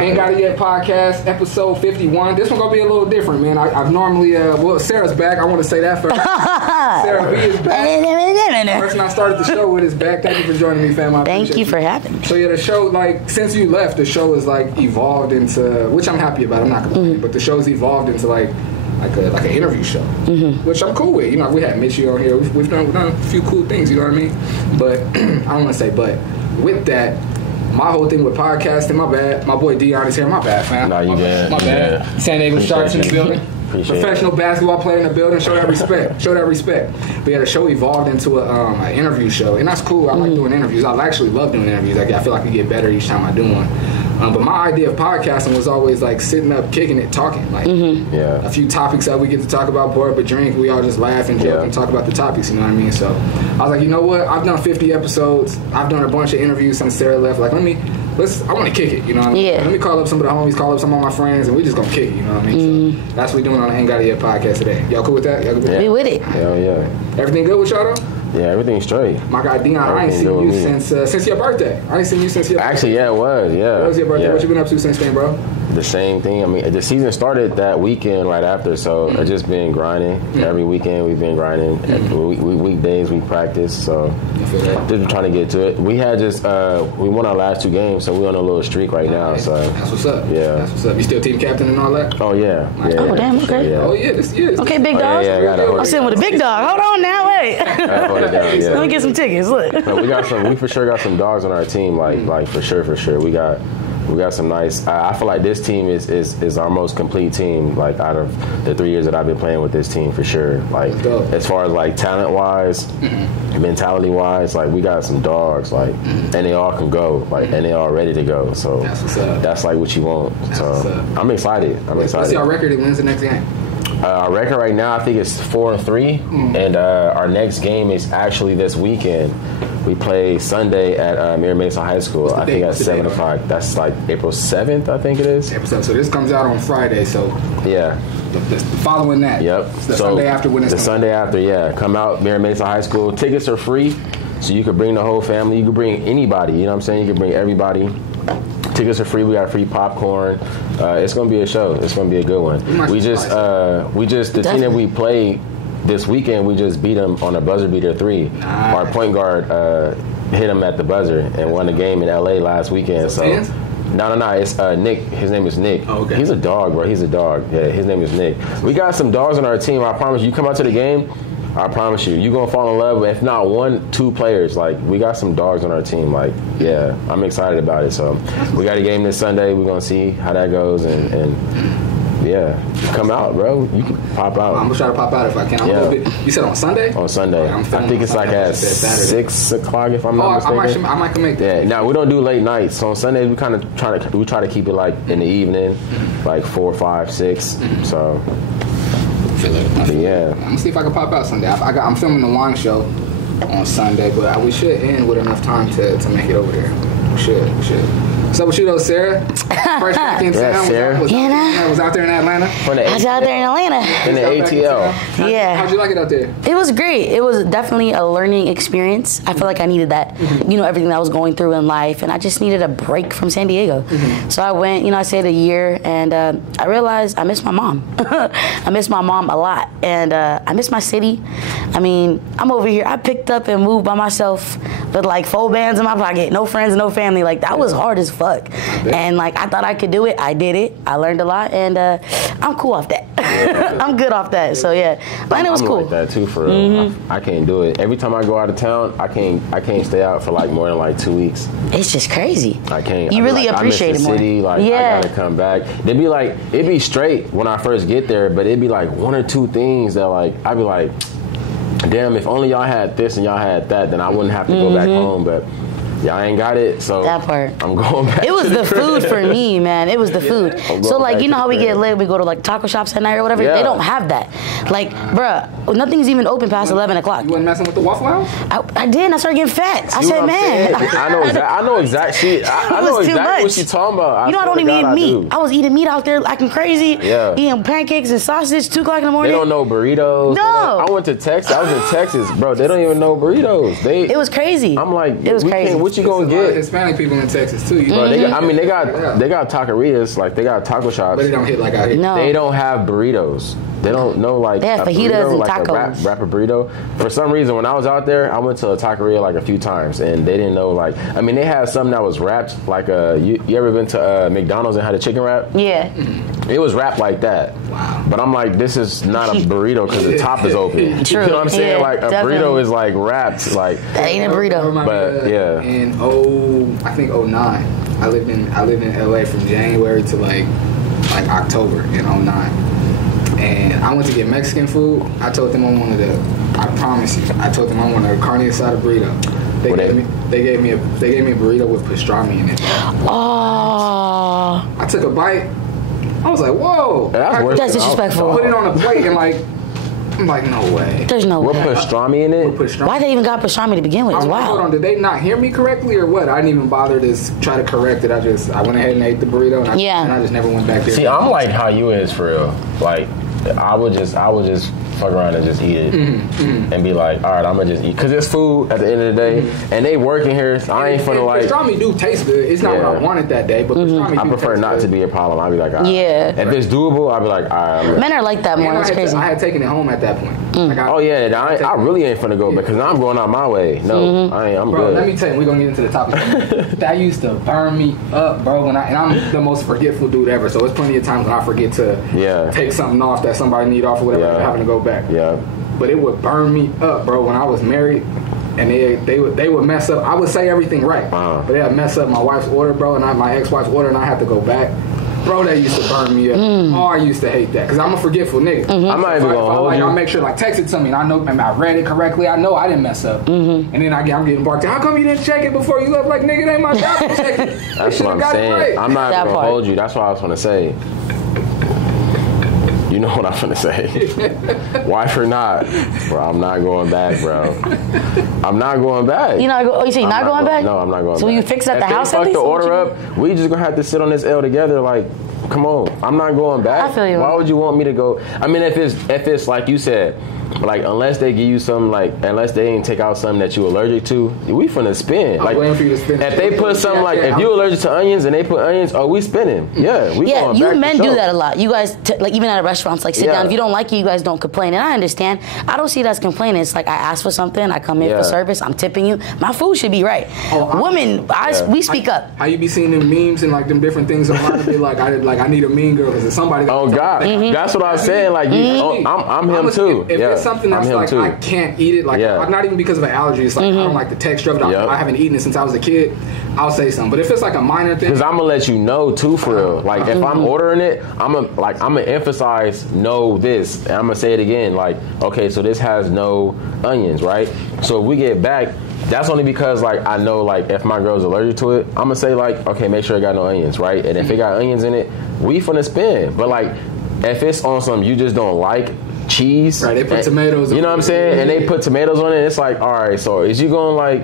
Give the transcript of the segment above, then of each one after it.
Ain't Got It Yet podcast, episode 51. This one gonna be a little different, man. I've normally, Sarah's back. I want to say that first. Sarah B is back. The person I started the show with is back. Thank you for joining me, fam. Thank you for having me. So yeah, the show, like, since you left, the show is like evolved into, which I'm happy about. I'm not complaining, but the show's evolved into like an interview show, which I'm cool with. You know, we had Mitchie on here. We've done a few cool things. You know what I mean? But I don't want to say, but with that. My whole thing with podcasting, my bad. My boy Deion is here. My bad, fam. No, you good. My bad. San Diego Sharks in the building. Professional basketball player in the building. Show that respect. Show that respect. But yeah, the show evolved into an interview show, and that's cool. I like doing interviews. I actually love doing interviews. I feel like I get better each time I do one. But my idea of podcasting was always like sitting up, kicking it, talking. Like a few topics that we get to talk about, pour up a drink, we all just laugh and joke and talk about the topics, you know what I mean? So I was like, you know what? I've done 50 episodes. I've done a bunch of interviews since Sarah left. Like, I want to kick it, you know what I mean? Yeah. Let me call up some of the homies, call up some of my friends, and we just gonna kick it, you know what I mean? So that's what we doing on the Ain't Got It Yet podcast today. Y'all cool with that? Y'all good with that? We with it. Hell yeah. Everything good with y'all though? Yeah, everything's straight. My guy Deion, I ain't seen you since your birthday. I ain't seen you since your birthday. Actually, yeah, it was. Yeah. What was your birthday? Yeah. What you been up to since then, bro? The same thing. I mean, the season started that weekend right after, so I've just been grinding. Every weekend we've been grinding. Weekdays we practice, so just trying to get to it. We had we won our last 2 games, so we're on a little streak right now. So that's what's up. Yeah. That's what's up. You still team captain and all that? Oh, yeah. Oh, damn, okay. Yeah. Oh, yeah, this is. Okay, big dog. I'm sitting with a big dog. Hold on now, wait. Let me get some tickets. Look. No, we for sure got some dogs on our team. Like for sure. We got some nice. I feel like this team is our most complete team. Like out of the 3 years that I've been playing with this team, for sure. Like as far as like talent wise, mentality wise, like we got some dogs. Like and they all can go. Like and they all ready to go. So that's like what you want. I'm excited. What's your record? When's the next game? Our record right now, I think it's 4-3, and our next game is actually this weekend. We play Sunday at Mira Mesa High School. I think at 7 o'clock. That's like April 7th, I think it is. April 7th. So this comes out on Friday. So yeah, following that. Yep. The Sunday after when it's Sunday after. Yeah, come out Mira Mesa High School. Tickets are free, so you can bring the whole family. You can bring anybody. You know what I'm saying? You can bring everybody. Tickets are free. We got free popcorn. It's gonna be a show. It's gonna be a good one. The team that we played this weekend, we just beat them on a buzzer beater 3. Nice. Our point guard hit him at the buzzer and won the game in LA last weekend. So no, it's Nick. His name is Nick. Oh, okay. He's a dog, bro. He's a dog. Yeah, his name is Nick. We got some dogs on our team. I promise you come out to the game. I promise you're going to fall in love with, if not 1-2 players. Like, we got some dogs on our team. Like, yeah, I'm excited about it. So, we got a game this Sunday. We're going to see how that goes. And yeah, come out, bro. You can pop out. I'm going to try to pop out if I can. You said on Sunday? On Sunday. I think it's like at 6 o'clock, if I'm not mistaken. I might make that. Yeah, now, we don't do late nights. So, on Sundays, we kind of try to keep it, like, in the evening, like 4, 5, 6. So... I'm gonna see if I can pop out Sunday. I'm filming the wine show on Sunday, but we should end with enough time to make it over there. We should. So with you though, Sarah? First back in town. Sarah. Was out there in Atlanta. I was out there in Atlanta. In the ATL. Yeah. How'd you like it out there? It was great. It was definitely a learning experience. I feel like I needed that. You know, everything that I was going through in life, and I just needed a break from San Diego. So I went. I stayed a year, and I realized I miss my mom. I miss my mom a lot, and I miss my city. I mean, I'm over here. I picked up and moved by myself with like 4 bands in my pocket, no friends, no family. Like that was hard as fuck. And like I thought I could do it. I did it. I learned a lot, and I'm cool off that. I'm good off that. So yeah, Atlanta was cool. I'm like that too, for real. I can't do it. Every time I go out of town, I can't stay out for like more than like 2 weeks. It's just crazy. I can't. You really appreciate it more. City, like I gotta come back. It'd be straight when I first get there, but it'd be like 1 or 2 things that like I'd be like, damn, if only y'all had this and y'all had that, then I wouldn't have to go back home. But y'all ain't got it, so that part. I'm going back. It was the food for me, man. It was the food. So like, you know how we get lit, we go to like taco shops at night or whatever. They don't have that. Like, bruh, nothing's even open past 11 o'clock. You wasn't messing with the Waffle House? I did, and I started getting fat. I said, man. I know exactly what you're talking about. I don't even eat meat. I was eating meat out there acting crazy. Yeah. Eating pancakes and sausage 2 o'clock in the morning. They don't know burritos. No. I went to Texas. I was in Texas, bro. They don't even know burritos. It was crazy. I'm like, it was crazy. what you gonna There's a lot of get? Hispanic people in Texas too. Bro, they got taquerias, like they got taco shops. But they don't hit like out here. No. They don't have burritos. They don't know like They have a fajitas burrito, and like tacos. a wrapper burrito. For some reason, when I was out there, I went to a taqueria like a few times, and they didn't know like. I mean, they had something that was wrapped like a. You ever been to McDonald's and had a chicken wrap? Yeah. It was wrapped like that. Wow. But I'm like, this is not a burrito because the top is open. True. You know what I'm saying? Yeah, like a definitely. burrito is like wrapped. Like That ain't a burrito. But, yeah. In I think 09, I lived in LA from January to like October in 09. And I went to get Mexican food. I told them I wanted I promise you, I told them I wanted a carne asada burrito. They gave me a burrito with pastrami in it. Oh. I took a bite. I was like, whoa. That's disrespectful. I put it on a plate and I'm like, no way. There's no way. With pastrami in it? Why they even got pastrami to begin with? It's wild. Hold on, did they not hear me correctly or what? I didn't even bother to try to correct it. I went ahead and ate the burrito and I just never went back there. See, I'm like how you is for real. Like, I would just fuck around and just eat it and be like, all right, I'm gonna just eat because it's food at the end of the day, and they working here. So I ain't finna like. Pastrami do taste good. It's not what I wanted that day, but pastrami I prefer not to be a problem. I'd be like, all right. Yeah. If it's doable, I'd be like, all right. Men are like that more. It's crazy. I had taken it home at that point. Like I really ain't finna go because I'm going out my way. No, I ain't. I'm bro, good. let me tell you, we're gonna get into the topic. That used to burn me up, bro. And I'm the most forgetful dude ever. So it's plenty of times when I forget to take something off that somebody need off or whatever, having to go back. Yeah. But it would burn me up, bro, when I was married. And they would mess up. I would say everything right, but they would mess up my wife's order, bro, and my ex-wife's order, and I had to go back. Bro, that used to burn me up. Oh, I used to hate that because I'm a forgetful nigga. I'm not even gonna hold you. I'll make sure, text it to me, and I know, I read it correctly. I know I didn't mess up. And then I'm getting barked at. How come you didn't check it before you left? Like, nigga, it ain't my job to check it. That's what I'm saying. Right. I'm not even gonna hold you. That's what I was gonna say. You know what I'm finna say. Wife or not, bro, I'm not going back, bro. I'm not going back. You say you're not going back? No, I'm not going back. So you fix it at the house at least? least? Fuck the order up, we just gonna have to sit on this L together, like, come on. I'm not going back. I feel you. Why would you want me to go? I mean, if it's like you said, like, unless they give you something, like, unless they ain't take out something that you allergic to, we finna spin. Like, I'm waiting for you to spin. If they put something like, if you allergic to onions and they put onions, we spinning. Yeah, we going back. You men do that a lot. You guys, like, even at restaurants, like, sit down. If you don't like it, you guys don't complain. And I understand. I don't see it as complaining. It's like, I ask for something, I come in for service, I'm tipping you. My food should be right. Women, we speak up. How you be seeing them memes and, like, them different things online to be like, I need a mean girl because somebody. Oh, God. That's what I was saying. Like, I'm him too. If it's something that's like, I can't eat it, like, not even because of an allergy. It's like, I don't like the texture of it. I haven't eaten it since I was a kid. I'll say something. But if it's like a minor thing, because I'm gonna let you know too, for real. Like, if I'm ordering it, I'm gonna emphasize no this, and I'm gonna say it again. Like, okay, so this has no onions, right? So if we get back, that's only because, like, I know, like, if my girl's allergic to it, I'm gonna say, like, okay, make sure it got no onions, right? And if it got onions in it, we finna spin. But, like, if it's on some you just don't like, cheese, right? They put tomatoes. You know what I'm saying? And they put tomatoes on it. It's like, all right, so is you going, like,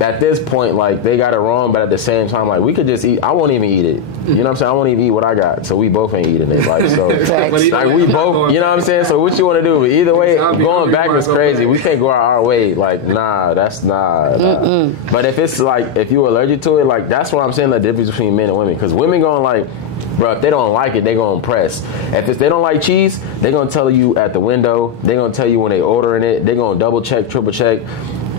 at this point, like, they got it wrong, but at the same time, like, we could just eat. I won't even eat it. You know what I'm saying? I won't even eat what I got. So we both ain't eating it. Like, so, like, we both, you know what I'm saying? So what you want to do? But either way, going back is crazy. We can't go our way. Like, nah. But if it's like, if you're allergic to it, like, that's what I'm saying, the difference between men and women. Because women going, like, bro, if they don't like it, they gonna press. If they don't like cheese, they gonna tell you at the window. They gonna tell you when they ordering it. They gonna double check, triple check.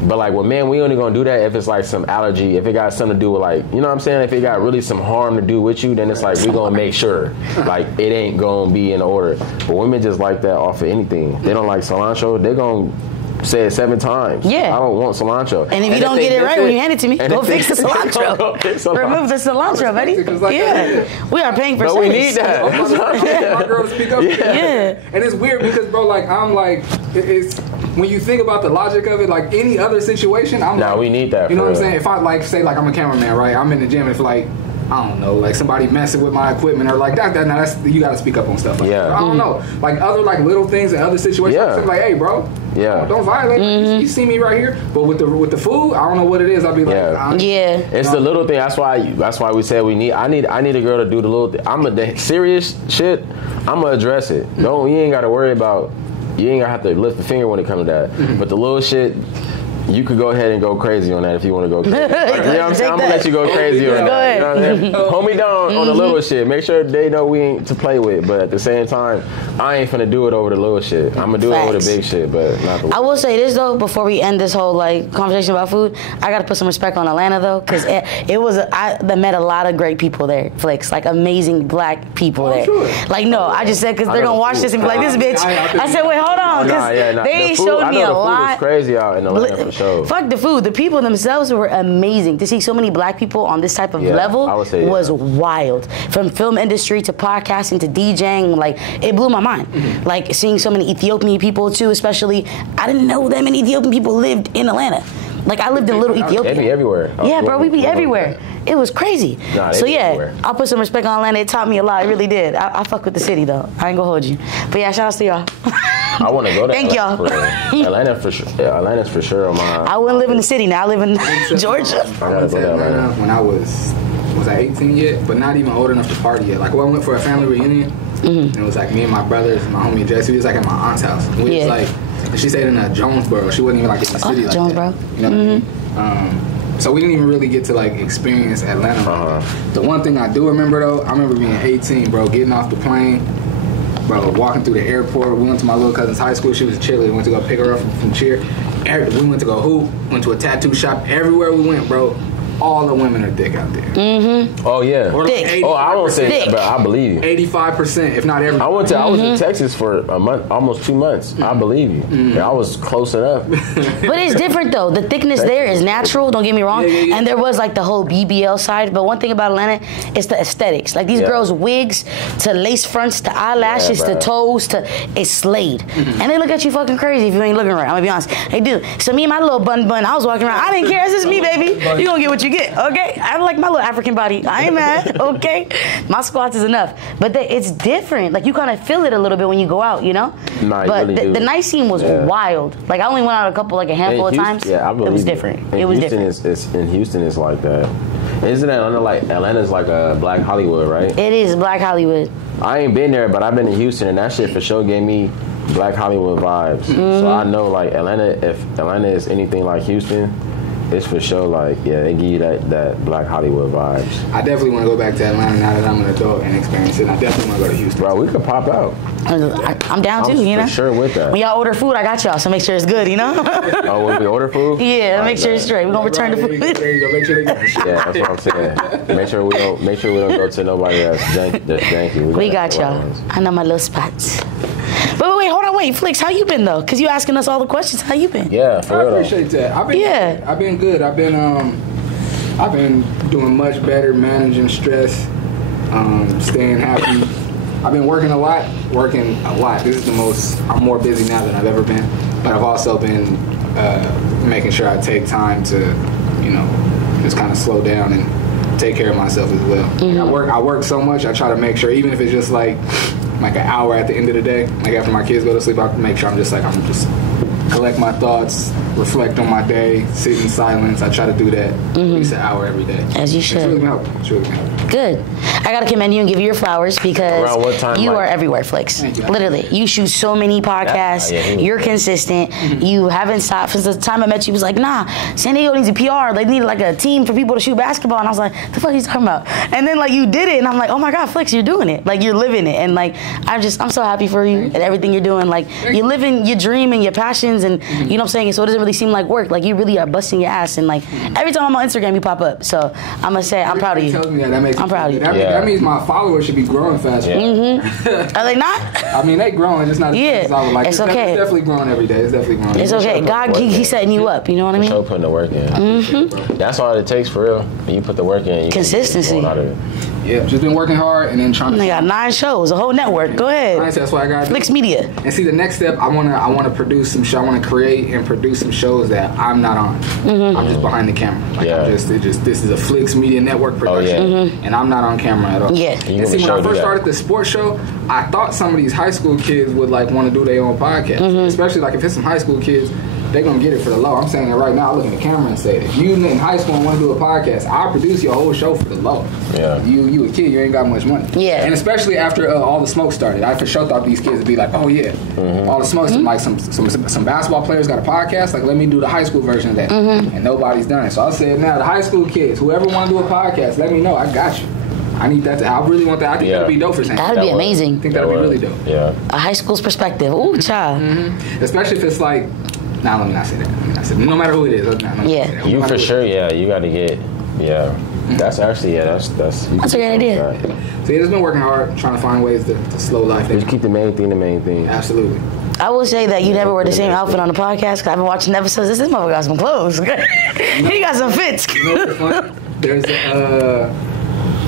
But, like, with men, we only gonna do that if it's like some allergy, if it got something to do with, like, you know what I'm saying? If it got really some harm to do with you, then it's like we gonna make sure, like, it ain't gonna be in order. But women just like that off of anything. They don't like cilantro, they gonna say it 7 times. Yeah. I don't want cilantro. And if you don't get it right when you hand it to me, go fix the cilantro. Remove the cilantro, buddy. We are paying for service. But we need that. I want my girl to speak up. Yeah. And it's weird because, bro, like, I'm like, it's when you think about the logic of it, like any other situation, I'm like, we need that. You know what I'm saying? If I, like, say, like, I'm a cameraman, right? I'm in the gym. If, like, I don't know, like, somebody messing with my equipment or like that. Now that's, you got to speak up on stuff like that. I don't know, like other, like, little things and other situations. I'm like, hey, bro, don't violate. You see me right here. But with the food, I don't know what it is. I'll be like, it's the little thing. That's why we said I need a girl to do the little thing. The serious shit, I'm gonna address it. You ain't got to worry about. You ain't gonna have to lift the finger when it comes to that. But the little shit, You could go ahead and go crazy on that if you want to go crazy. Like, you know what I'm saying? I'm going to let you go crazy on that. Go ahead. You know what I mean? Hold me down on the little shit. Make sure they know we ain't to play with. But at the same time, I ain't finna do it over the little shit. I'm going to do it over the big shit, but not the... I will say this, though, before we end this whole, like, conversation about food, I got to put some respect on Atlanta, though, because I met a lot of great people there, Flix, like, amazing black people there. Sure. Like, no, I just said, because they're going to watch this and be like, this bitch. I said, wait, hold on, because they showed me a lot. The food is crazy out in Atlanta, for sure. Fuck the food. The people themselves were amazing. To see so many black people on this type of level was wild. From film industry to podcasting to DJing, like, it blew my mind. Mm-hmm. Like, seeing so many Ethiopian people, too, especially. I didn't know that many Ethiopian people lived in Atlanta. Like, I lived in little Ethiopia. They be everywhere. Yeah, bro, we be everywhere. It was crazy. So, yeah, I'll put some respect on Atlanta. It taught me a lot. It really did. I fuck with the city, though. I ain't gonna hold you. But, yeah, shout outs to y'all. I want to go there. Thank y'all. Atlanta for sure. Yeah, Atlanta's for sure on my... I wouldn't live in the city now. I live in Georgia. I went to Atlanta when I was I 18 yet? But not even old enough to party yet. Like, when I went for a family reunion, and it was like me and my brothers, my homie Jesse, we was like at my aunt's house. And we was like, and she stayed in Jonesboro. She wasn't even like in the city like Jonesboro. That. You know what I mean? So we didn't even really get to like experience Atlanta. The one thing I do remember though, I remember being 18, bro, getting off the plane, bro, walking through the airport. We went to my little cousin's high school. She was a cheerleader. We went to go pick her up from cheer. We went to go hoop. Went to a tattoo shop. Everywhere we went, bro, all the women are thick out there. Mm-hmm. Oh yeah. Thick. Oh, I won't say that, but I believe you. 85%, if not every. I was in Texas for a month, almost 2 months. I believe you. And I was close enough. But it's different though. The thickness there is natural. Don't get me wrong. Yeah. And there was like the whole BBL side. But one thing about Atlanta is the aesthetics. Like these girls' wigs to lace fronts to eyelashes to toes to it's slayed. And they look at you fucking crazy if you ain't looking right. I'm gonna be honest. They do. So me and my little bun, I was walking around. I didn't care. This is me, baby. You gonna get what you get, okay? I like my little African body. I ain't mad, okay? My squats is enough. But it's different. Like, you kind of feel it a little bit when you go out, you know? Nah, but really the night scene was wild. Like, I only went out a handful of times. Yeah, I believe it was different. It was different. In Houston, it's like that. Isn't Atlanta's like a Black Hollywood, right? It is Black Hollywood. I ain't been there, but I've been in Houston, and that shit for sure gave me Black Hollywood vibes. So I know, like, if Atlanta is anything like Houston, it's for sure like, they give you that Black Hollywood vibes. I definitely want to go back to Atlanta now that I'm an adult and experience it. And I definitely want to go to Houston. Bro, we could pop out. I'm down too, you know? For sure with that. When y'all order food, I got y'all, so make sure it's good, you know? Oh, when we order food? Yeah, make sure it's straight. We're going to return the food. There you go. Make sure they get it. Yeah, that's what I'm saying. Make sure we don't go to nobody that's janky. We got y'all. I know my little spots. But wait, hold on, Flix, how you been though? Because you asking us all the questions. How you been? Yeah, for real. I appreciate that. I've been good. I've been doing much better, managing stress, staying happy. I've been working a lot. This is I'm more busy now than I've ever been. But I've also been making sure I take time to, just kind of slow down and take care of myself as well. I work so much. I try to make sure, even if it's just like an hour at the end of the day, like after my kids go to sleep, I make sure I'm just collect my thoughts, reflect on my day, sit in silence. I try to do that at least an hour every day. As you should. It's really helpful. Good. I gotta commend you and give you your flowers because you are everywhere, Flix. Literally, you shoot so many podcasts. You're consistent. You haven't stopped since the time I met you. Was like, nah, San Diego needs a PR. They need like a team for people to shoot basketball. And I was like, the fuck are you talking about? And then like you did it, and I'm like, oh my God, Flix, you're doing it. Like you're living it, and like I'm so happy for you and everything you're doing. Like you're living your dream and your passions, and you know what I'm saying. So it doesn't really seem like work. Like you really are busting your ass, and like every time I'm on Instagram, you pop up. So I'm gonna say I'm proud of you. I'm proud of you. That means my followers should be growing faster. Are they not? I mean, they growing, just not as fast as I would like. It's okay. It's definitely growing every day. It's definitely growing. It's okay. God, he's setting you up. You know what I mean? So putting the work in. That's all it takes for real. When you put the work in, consistency. Yeah, just been working hard and then trying to. They got 9 shows, a whole network. Go ahead. That's what I got. Flix Media. And see, the next step, I wanna produce some show. I wanna create and produce some shows that I'm not on. I'm just behind the camera. This is a Flix Media Network production, and I'm not on camera at all. Yeah. And see, when I first started the sports show, I thought some of these high school kids would like want to do their own podcast, especially like if it's some high school kids. they're gonna get it for the low. I'm saying it right now. I look in the camera and say it. If you in high school and want to do a podcast, I'll produce your whole show for the low. Yeah. You a kid, you ain't got much money. Yeah. And especially after all the smoke started, I for sure thought these kids would be like, oh yeah, all the smoke. Like some basketball players got a podcast. Like let me do the high school version of that, and nobody's done it. So I said now the high school kids, whoever want to do a podcast, let me know. I got you. I need that. I really want that. I think that'd be dope for Saint. That'd be amazing. I think that'd be really dope. Yeah. A high school's perspective. Ooh, child. Especially if it's like, let me not say that. No matter who it is. Yeah. You for sure. Yeah. You got to get. Yeah. That's actually that's a great idea. So yeah, it's been working hard, trying to find ways to slow life down. Just keep the main thing. Absolutely. I will say that you never wear the same outfit on the podcast because I've been watching episodes. This motherfucker got some clothes. He got some fits. You know what's funny? There's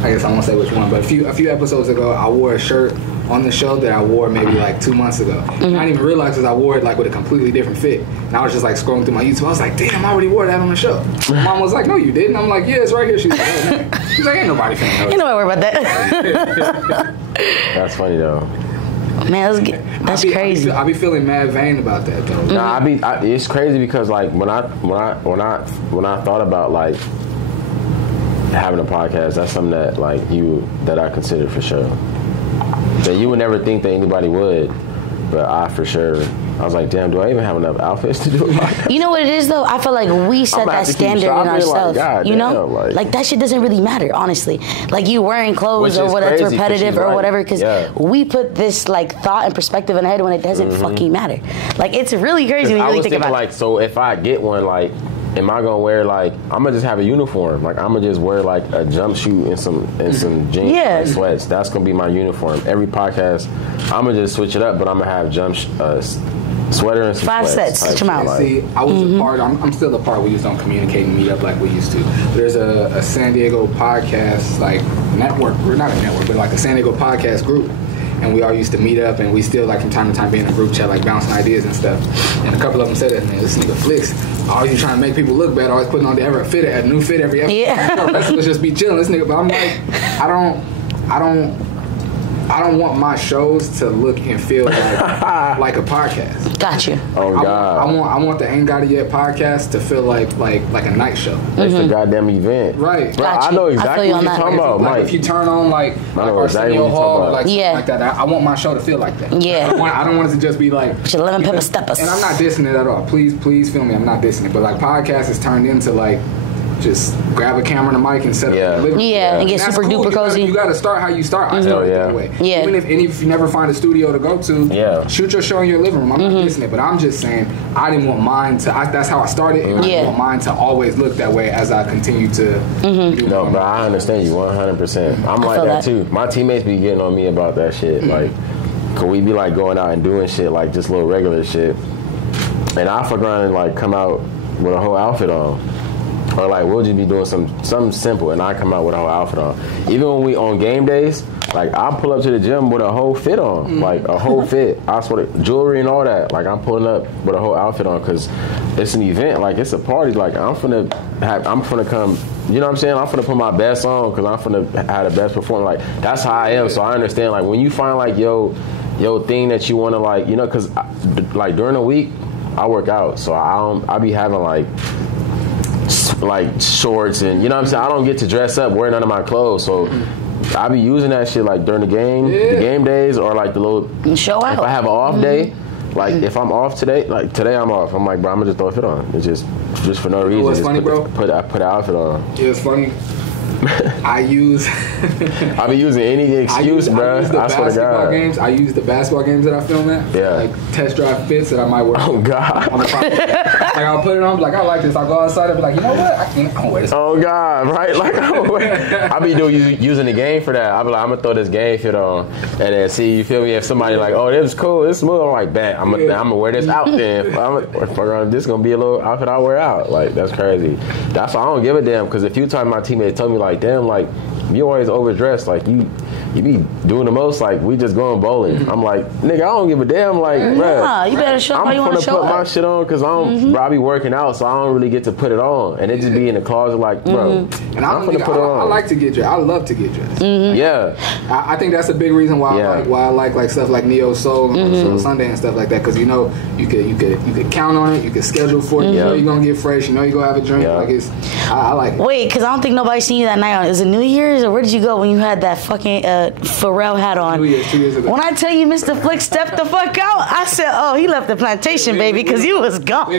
I guess I won't say which one, but a few episodes ago, I wore a shirt on the show that I wore maybe like 2 months ago. I didn't even realize because I wore it like with a completely different fit. And I was just like scrolling through my YouTube. I was like, damn, I already wore that on the show. My mom was like, no, you didn't. I'm like, yeah, it's right here. She's like, oh, man. She's like, ain't nobody finna know. Ain't nobody worry about that. That's funny though. Man, that's crazy. I be feeling mad vain about that though. Nah, it's crazy because like when I thought about like having a podcast, that's something that like that I consider for sure. That you would never think that anybody would, but I for sure. I was like, damn, do I even have enough outfits to do a podcast? You know what it is though? I feel like we set that standard in ourselves. Like, you know, like that shit doesn't really matter, honestly. Like you wearing clothes or whatever, that's repetitive or whatever, because we put this like thought and perspective in the head when it doesn't fucking matter. Like it's really crazy when you really think about it. Like, so if I get one, like, am I gonna wear like? I'm gonna just have a uniform. Like I'm gonna just wear like a jumpsuit and some jeans, and sweats. That's gonna be my uniform. Every podcast, I'm gonna just switch it up, but I'm gonna have sweater and some 5 sweats. sets. Switch them out. See, I was a part. I'm still a part. We just don't communicate and meet up like we used to. There's a San Diego podcast like network, or not a network, but like a San Diego podcast group. And we all used to meet up, and we still, like, from time to time, be in a group chat, like, bouncing ideas and stuff. And a couple of them said that, man, this nigga Flix, always trying to make people look bad, always putting on a new fit every episode. Yeah. The rest of us just be chilling, this nigga. But I'm like, I don't want my shows to look and feel like a podcast. Got you. Oh God. I want the Ain't Got It Yet podcast to feel like a night show. It's a goddamn event. Right. Bro, I know exactly what you're talking about, Like Mike. if you turn on like Arsenio Hall or like that, I want my show to feel like that. Yeah. I don't want it to just be like your lemon pepper steppers. And I'm not dissing it at all. Please feel me. I'm not dissing it. But like podcast is turned into like just grab a camera and a mic and set up in the living room. And get super duper cozy. You gotta start how you start. I started that way. Yeah. Even if you never find a studio to go to, shoot your show in your living room. I'm not missing it, but I'm just saying I didn't want mine to. That's how I started, and I didn't want mine to always look that way as I continue to. Do no, bro, I understand you 100%. I'm like that too. My teammates be getting on me about that shit. Like, could we be like going out and doing shit like just little regular shit, and I fuck around and like come out with a whole outfit on. Or like we'll just be doing something simple and I come out with a whole outfit on. Even when we on game days, like I pull up to the gym with a whole fit on, like a whole fit. I swear, jewelry and all that. Like I'm pulling up with a whole outfit on because it's an event. Like it's a party. Like I'm finna come. You know what I'm saying? I'm finna put my best on because I'm finna have the best performance. Like that's how I am. So I understand. Like when you find like yo thing that you wanna like, you know, because like during the week I work out, so I be having like shorts and you know what I'm saying, I don't get to dress up, wear none of my clothes, so I be using that shit like during the game days or like the little show out. If I have an off day, like if I'm off today, like today I'm off, I'm like, bro, I'm gonna just throw a fit on. It's just for no reason. What's funny, bro? I put an outfit on. Yeah, it's funny. I be using any excuse, bro. I swear to God. I use the basketball games that I film at. Yeah. Like test drive fits that I might wear. Oh God. On the like I'll put it on, like I like this. I'll go outside and be like, you know what? I can't wear this. Oh God, right? Like I be using the game for that. I be like, I'm gonna throw this game fit on, and then see, you feel me? If somebody like, oh, this is cool, this is smooth, I'm like, bet I'm gonna wear this out then. This gonna be a little outfit I wear out. Like that's crazy. That's why I don't give a damn. Because a few times my teammates told me like, like, damn, like, you always overdressed. Like, you be doing the most. Like, we just going bowling. I'm like, nigga, I don't give a damn. Like, nah, you better show up how you want to show up. I'm gonna put my shit on because I be working out, so I don't really get to put it on. And it just be in the closet like, bro, and I'm gonna put it on. I like to get dressed. I love to get dressed. Yeah. I think that's a big reason why I like stuff like Neo Soul and Soul Sunday and stuff like that, because you know you could count on it, you could schedule for it, you know you're gonna get fresh, you know you're gonna have a drink. Like I like it. Wait, because I don't think nobody seen you that night. Is it New Year's, or where did you go when you had that fucking Pharrell hat on? 2 years ago. When I tell you Mr. Flix stepped the fuck out, I said, oh, he left the plantation, baby, because you was gone.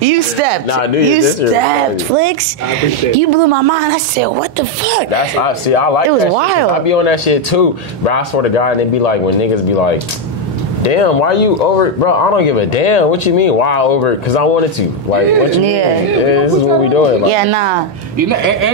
You stepped. Nah, you stepped, Flix. I appreciate it. You blew my mind. I said, what the fuck? I like it was that wild. Shit. I be on that shit too. But I swear to God, and they be like, when niggas be like, damn, why you over, bro? I don't give a damn. What you mean? Why over? Because I wanted to. Like, what you mean? This is what we doing. Like, nah.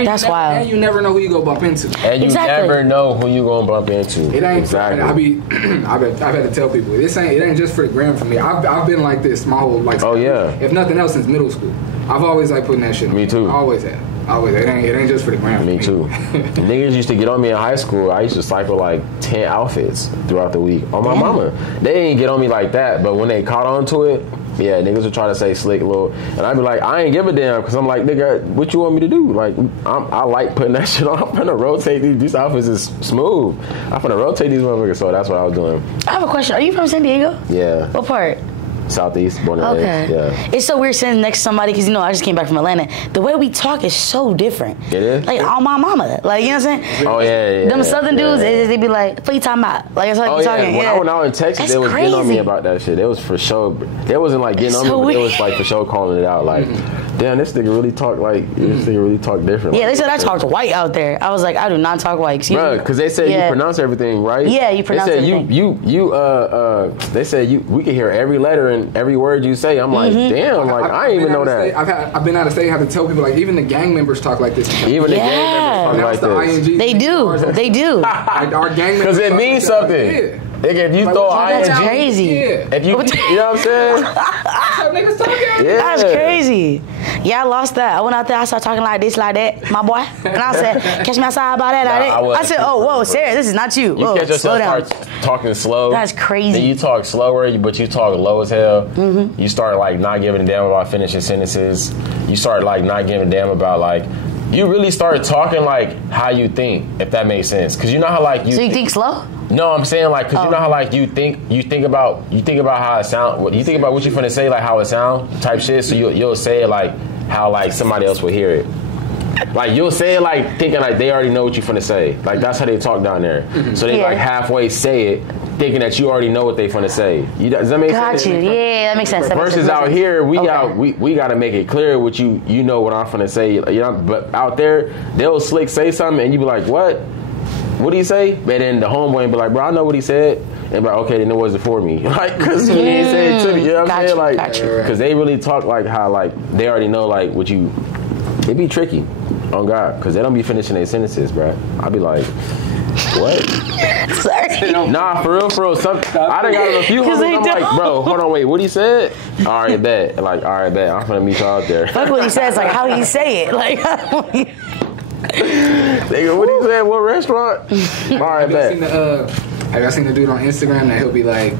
That's wild. And you never know who you go bump into. And you never know who you gonna bump into. It ain't. Exactly. I've had to tell people it ain't just for the gram for me. I've been like this my whole life. Oh yeah. If nothing else, since middle school, I've always like putting that shit on. Me too. I always have. Always. It ain't just for the gram. Me too. Niggas used to get on me in high school. I used to cycle like 10 outfits throughout the week. On my mama. They didn't get on me like that, but when they caught on to it, yeah, niggas would try to say slick little, and I'd be like, I ain't give a damn, because I'm like, nigga, what you want me to do? Like, I like putting that shit on. I'm finna rotate these outfits is smooth. I'm finna rotate these motherfuckers, so that's what I was doing. I have a question. Are you from San Diego? Yeah. What part? Southeast, born and raised. Yeah. It's so weird sitting next to somebody, because I just came back from Atlanta. The way we talk is so different. It is? Like, on my mama. Like, you know what I'm saying? Oh, yeah. Them southern dudes, they be like, what you talking about? Like, that's what you talking. When I went out in Texas, they was getting on me about that shit. It was for sure. They wasn't like getting on me, but it was like for sure calling it out. Like, damn, this nigga really talk different. Yeah, they said I talked white out there. I was like, I do not talk white. Bro, because they said you pronounce everything, right? Yeah, you pronounce everything. They said we can hear every letter and every word you say. I'm like, damn, like I didn't even know that. I've been out of state. I have to tell people, like, even the gang members talk like this. Even the gang members talk like this. They do. They do. Our gang members. Because it means something. Yeah. Nigga, if you throw ING, that's crazy. If you know what I'm saying? That's how niggas talking. Yeah. That's crazy. Yeah, I lost that. I went out there, I started talking like this, like that, my boy. And I said, catch me outside about that, like that. I said, oh, whoa, Sarah, this is not you. You catch yourself start talking slow. That's crazy. Then you talk slower, but you talk low as hell. You start like not giving a damn about finishing sentences. You start like not giving a damn about like, you really start talking like how you think, if that makes sense. Because you know how like you. So you think slow? No, I'm saying like, because you know how like you think about how it sound. You think about what you're finna say, like how it sound type shit. So you'll say it like how like somebody else will hear it. Like you'll say it like thinking like they already know what you're finna say. Like that's how they talk down there. So they like halfway say it, thinking that you already know what they finna say. Does that make sense? Got you. Yeah, that makes sense. Versus out here, we got to make it clear what you know what I'm finna say. You know, but out there, they'll slick say something and you be like, what? What do you say? But then the homeboy be like, bro, I know what he said. And be like, okay, then it wasn't for me. Like, because he didn't say it to me. You know what I'm saying? Like, because they really talk like how, like, they already know, like, what you... It be tricky, on God, because they don't be finishing their sentences, bro. I be like, what? Sorry. Nah, for real. I done got a few homies. I'm like, bro, hold on, wait, what he said? All right, bet. Like, all right, bet. I'm finna meet y'all out there. Fuck what he says, like, how he say it. Like, nigga, what he said? What restaurant? All right, bet. Have y'all seen the dude on Instagram that he'll be like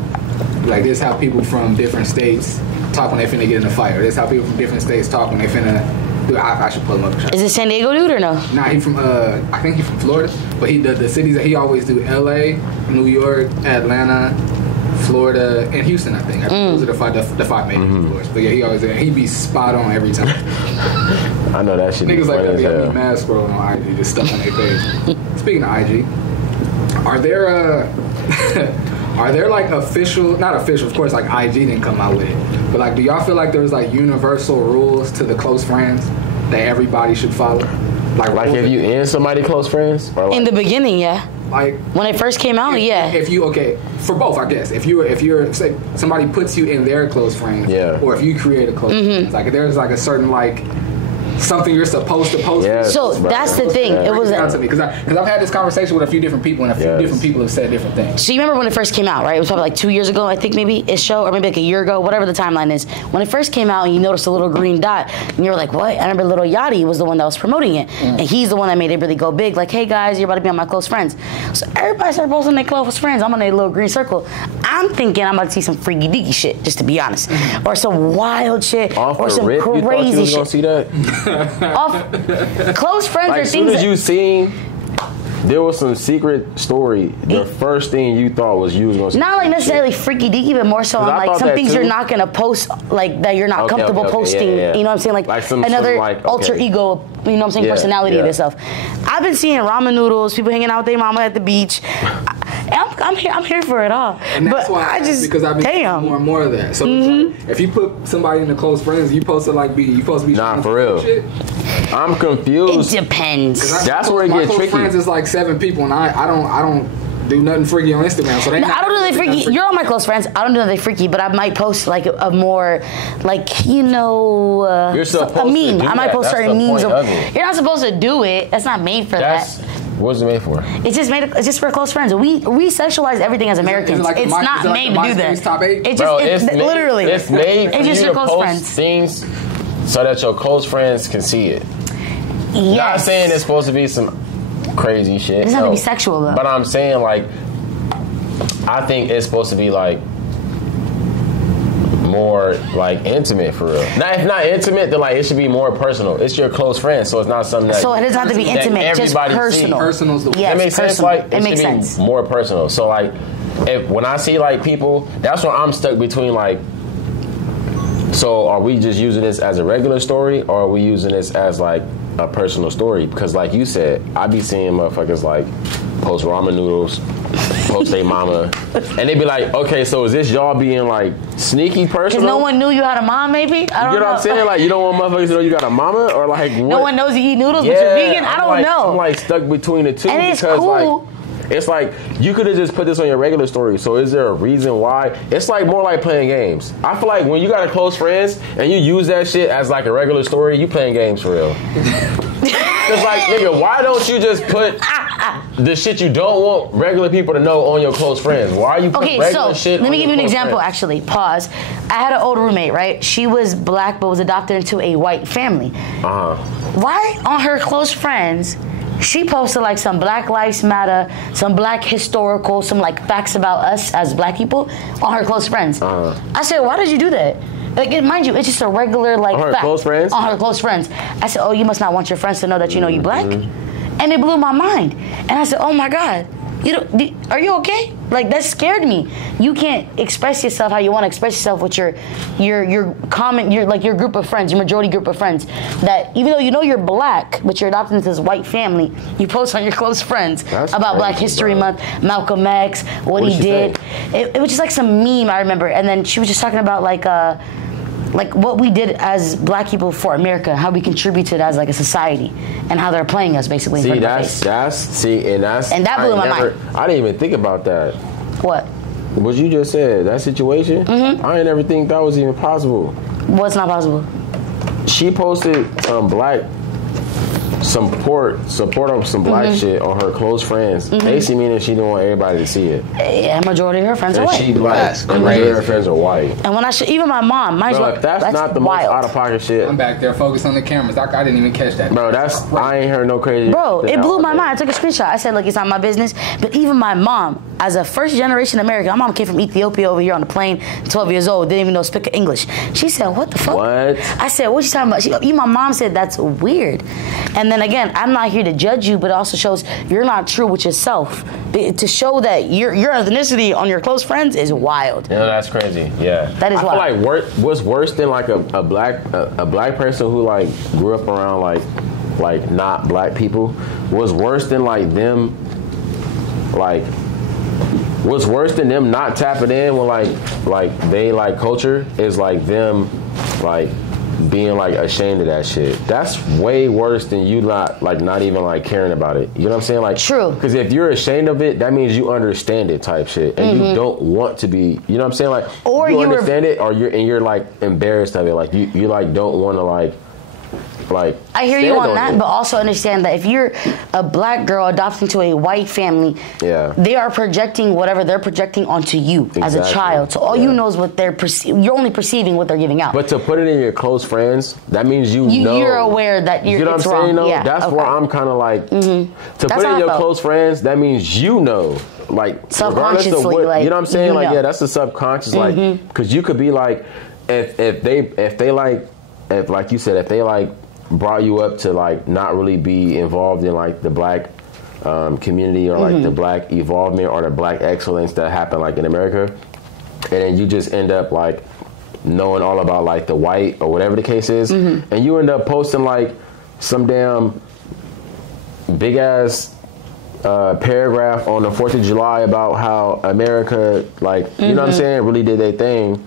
this how people from different states talk when they finna get in a fight, or this how people from different states talk when they finna do. I should pull him up. Is it San Diego dude or no? Nah, he from I think he's from Florida, but he the cities that he always do: L.A., New York, Atlanta, Florida, and Houston. I think those are the five main floors. But yeah, he be spot on every time. I know that shit. Niggas like that be mad scrolling on IG, just stuff on their page. Speaking of IG, are there like official, not official, of course, like IG didn't come out with it, but like, do y'all feel like there's like universal rules to the close friends that everybody should follow? Like if you in somebody close friends? Or like, in the beginning, yeah. Like when it first came out, yeah. If you for both, I guess. If you're say somebody puts you in their close friends, or if you create a close friends, like there's like a certain like something you're supposed to post. Yes, So that's the thing. It was down to me because I've had this conversation with a few different people, and a few different people have said different things. So you remember when it first came out, right? It was probably like 2 years ago, I think maybe ish show, or maybe like a year ago, whatever the timeline is. When it first came out, and you noticed a little green dot, and you were like, "What?" I remember Lil Yachty was the one that was promoting it, and he's the one that made it really go big. Like, "Hey guys, you're about to be on my close friends." So everybody started posting their close friends. I'm on a little green circle. I'm thinking I'm about to see some freaky deaky shit, just to be honest, or some wild shit, or some rip, crazy you shit. gonna see that? Off close friends Like, are as soon things as that, you seen there was some secret story, the first thing you thought was you was gonna see. not like necessarily freaky deaky, but more so on like some things you're not gonna post, like that you're not comfortable posting. Yeah. You know what I'm saying? Like another alter ego. You know what I'm saying? Personality of yourself. I've been seeing ramen noodles, people hanging out with their mama at the beach. I'm here for it all. And that's why I just because I've been seeing more and more of that. So it's like, if you put somebody in the close friends, you supposed to be nah, for real. Shit. I'm confused. It depends. That's where it my gets close tricky. friends is like 7 people, and I don't do nothing freaky on Instagram. So I don't do nothing freaky. You're all my close friends. I don't do nothing freaky, but I might post like a more, like, you know, You're supposed a meme. to do I might that. post That's certain the memes. point of it. You're not supposed to do it. That's not made for that. What's it made for? It's just made. It's just for close friends. We sexualize everything as Americans. It's not made to do that. Top 8? It's just literally. It's made for it's just you your to close post friends. things so that your close friends can see it. Yes. Not saying it's supposed to be some crazy shit. It doesn't have to be sexual though. But I'm saying, like, I think it's supposed to be like more like intimate for real. Now, if not intimate, then like it should be more personal. It's your close friend, so it's not something that. So it doesn't have to be intimate, just personal. Sees. Personal's the Yes, That makes sense. personal. Like it makes should sense. be more personal. So like, when I see like people, that's when I'm stuck between like. So are we just using this as a regular story, or are we using this as like a personal story? Because like you said, I be seeing motherfuckers like post ramen noodles, post their mama, and they be like, okay, so is this y'all being like sneaky personal? Because no one knew you had a mom, maybe? I don't know. You know what I'm saying? Like, you don't want motherfuckers to know you got a mama? Or like what? No one knows you eat noodles, but you're vegan? I don't know. I'm like stuck between the two. And it's because cool. like, it's like, you could have just put this on your regular story. So is there a reason why? It's like more like playing games. I feel like when you got a close friends and you use that shit as like a regular story, you playing games for real. Because like, nigga, why don't you just put the shit you don't want regular people to know on your close friends? Why are you putting regular shit on let me give you an example, friends? actually. Pause. I had an old roommate, right? She was black but was adopted into a white family. Why on her close friends she posted like some Black Lives Matter, some black historical, some like facts about us as black people on her close friends? I said, why did you do that? Like, mind you, it's just a regular like on her fact. Close friends? On her close friends. I said, oh, you must not want your friends to know that you know you black? And it blew my mind. And I said, oh my God, are you okay? Like, that scared me. You can't express yourself how you want to express yourself with your group of friends, your majority group of friends. That even though you know you're black, but you're adopted into this white family, you post on your close friends about Black History Month, Malcolm X, what he did. It was just like some meme, I remember. And then she was just talking about like what we did as black people for America, how we contributed as like a society, and how they're playing us basically. See, in front and that blew my mind. I didn't even think about that. What? What you just said, that situation, I ain't never think that was even possible. What's not possible? She posted some support of some black shit on her close friends. Basically meaning she didn't want everybody to see it. Yeah, majority of her friends are And white. she black, and majority of her friends are white. And when even my mom, Bro, if that's not the wild. most out of pocket shit. I'm back there focused on the cameras. I didn't even catch that. Bro, I ain't heard no crazy. Bro, it blew my mind. I took a screenshot. I said, look, it's not my business. But even my mom, as a first generation American, my mom came from Ethiopia over here on the plane, 12 years old, didn't even know speak English. She said, what the fuck? What? I said, what you talking about? Even my mom said, that's weird. And then again, I'm not here to judge you, but it also shows you're not true with yourself. To show that your ethnicity on your close friends is wild. Yeah, that's crazy. Yeah, that is wild. I feel like what's worse than like a black person who like grew up around like not black people was worse than like them like. What's worse than them not tapping in with like they like culture is like them like being like ashamed of that shit. That's way worse than you not even like caring about it. You know what I'm saying? Like, true. Because if you're ashamed of it, that means you understand it type shit, and you don't want to be. You know what I'm saying? Like, or you understand it, or you're like embarrassed of it. Like you like don't want to like. I hear you on that, but also understand that if you're a black girl adopting to a white family, they are projecting whatever they're projecting onto you as a child. So all you know is what they're you're only perceiving what they're giving out. But to put it in your close friends, that means you know. You're aware that you're. You know what I'm saying? Though? Yeah, that's where I'm kind of like. To put it in your close friends, that means you know. Like subconsciously, of what, like, you know what I'm saying? Like, know. yeah, that's the subconscious, like, because you could be like, if like you said, if they like brought you up to like not really be involved in like the black community or like the black evolvement or the black excellence that happened like in America, and then you just end up like knowing all about like the white or whatever the case is, and you end up posting like some damn big ass paragraph on the 4th of July about how America, like, you know what I'm saying, really did their thing,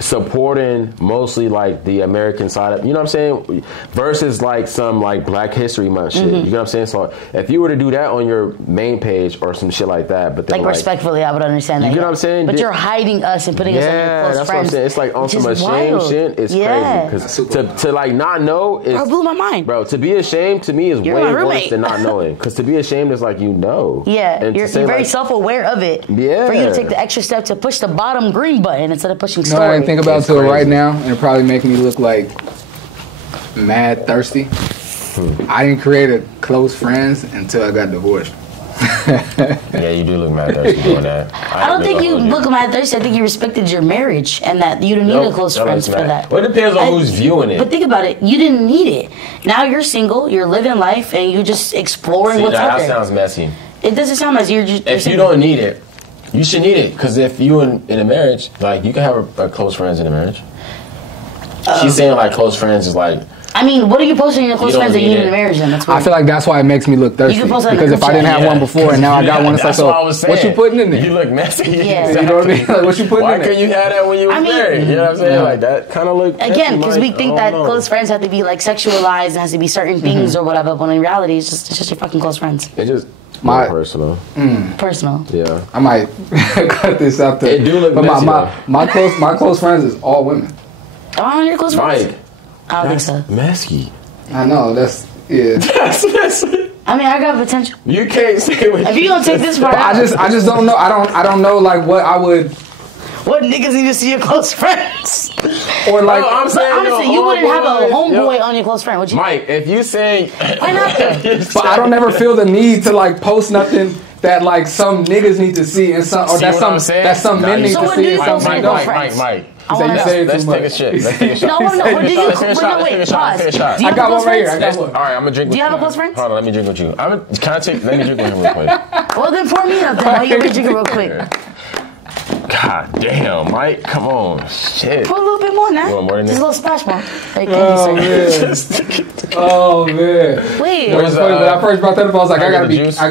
supporting mostly like the American side of, you know what I'm saying, versus like some like Black History Month shit. You know what I'm saying? So if you were to do that on your main page or some shit like that, but then like respectfully, I would understand that. You know what I'm saying? But you're hiding us and putting us on your close that's friends. What I'm saying. It's like on some ashamed shit. It's crazy because to like not know is blew my mind. Bro, to be ashamed to me is way worse than not knowing. Because to be ashamed is like you know. Yeah, and you're very like, self-aware of it. Yeah. For you to take the extra step to push the bottom green button instead of pushing story. No, I didn't think about it right now, and it probably make me look like mad thirsty. I didn't create a close friends until I got divorced. Yeah, you do look mad thirsty doing that. I don't think you look mad thirsty. I think you respected your marriage and that you didn't need a close friends for that. Well, it depends on who's viewing it. But think about it. You didn't need it. Now you're single. You're living life, and you're just exploring what's out there. That sounds messy. It doesn't sound messy. You're just. If you don't need it, you should need it. Because if you in a marriage, like you can have a close friends in a marriage. She's saying like close friends is like. I mean, what are you posting in your close friends that you need in a marriage? Then that's what I feel like that's why it makes me look thirsty. Because if I didn't have one before and now I got one, it's like, so what you putting in there? You look messy. Yeah. You know what I mean? Like, what you putting in there? Why couldn't you have that when you was married? You know what I'm saying? Like that kind of look. Again, because we think that close friends have to be like sexualized and has to be certain things or whatever. When in reality, it's just your fucking close friends. It's just more personal. Personal. Yeah. I might cut this out there. It do look but messy. my close friends is all women. Am I on your close friends? Mike. I don't think so. Messy. I know, that's messy. I mean, I got potential. You can't say what if you gonna take this part out. I just don't know. I don't know like what I would. What niggas need to see your close friends? Or like, I'm saying honestly, you wouldn't have a homeboy on your close friend, would you? Mike, if you saying, why not? But I don't ever feel the need to like post nothing that like some niggas need to see and some or that some men need to see. Mike. Let's take a shit. No, what do you? Wait, pause. I got one right here. I got one. All right, I'm gonna drink with you. Do you have a close friend? Hold on, let me drink with you. Let me drink with him real quick. Well, then pour me up then. While you're drinking real quick. God damn, Mike, come on, shit. Put a little bit more now. You want more than just this? a little splash more. Oh man. Wait. It was funny when I first brought that up. I was like, I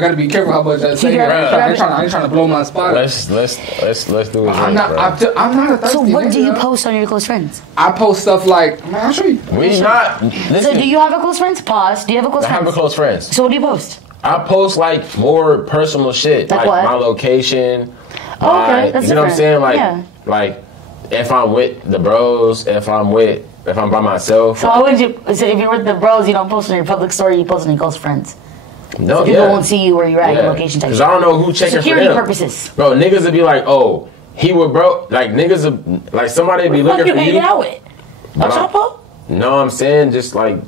gotta be careful how much I say. I ain't trying to blow my spot. Let's do it. I'm not a thirsty. So what do you post on your close friends? I post stuff like, man, I'll show you. We not. Listen, so do you have a close friends? Pause. Do you have a close friends? I have a close friends. So what do you post? I post like more personal shit, like my location. Okay, that's you know what I'm saying? Like, like if I'm with the bros, if I'm by myself. So why would you? So if you're with the bros, you don't post on your public story. You post on your close friends. No, so people won't see you where you're at, your location type. Because I don't know who checking for security them. Purposes. Bro, niggas would be like, oh, he would bro. Like niggas would, like somebody would be looking for you. Hanging out with? No, I'm saying just like.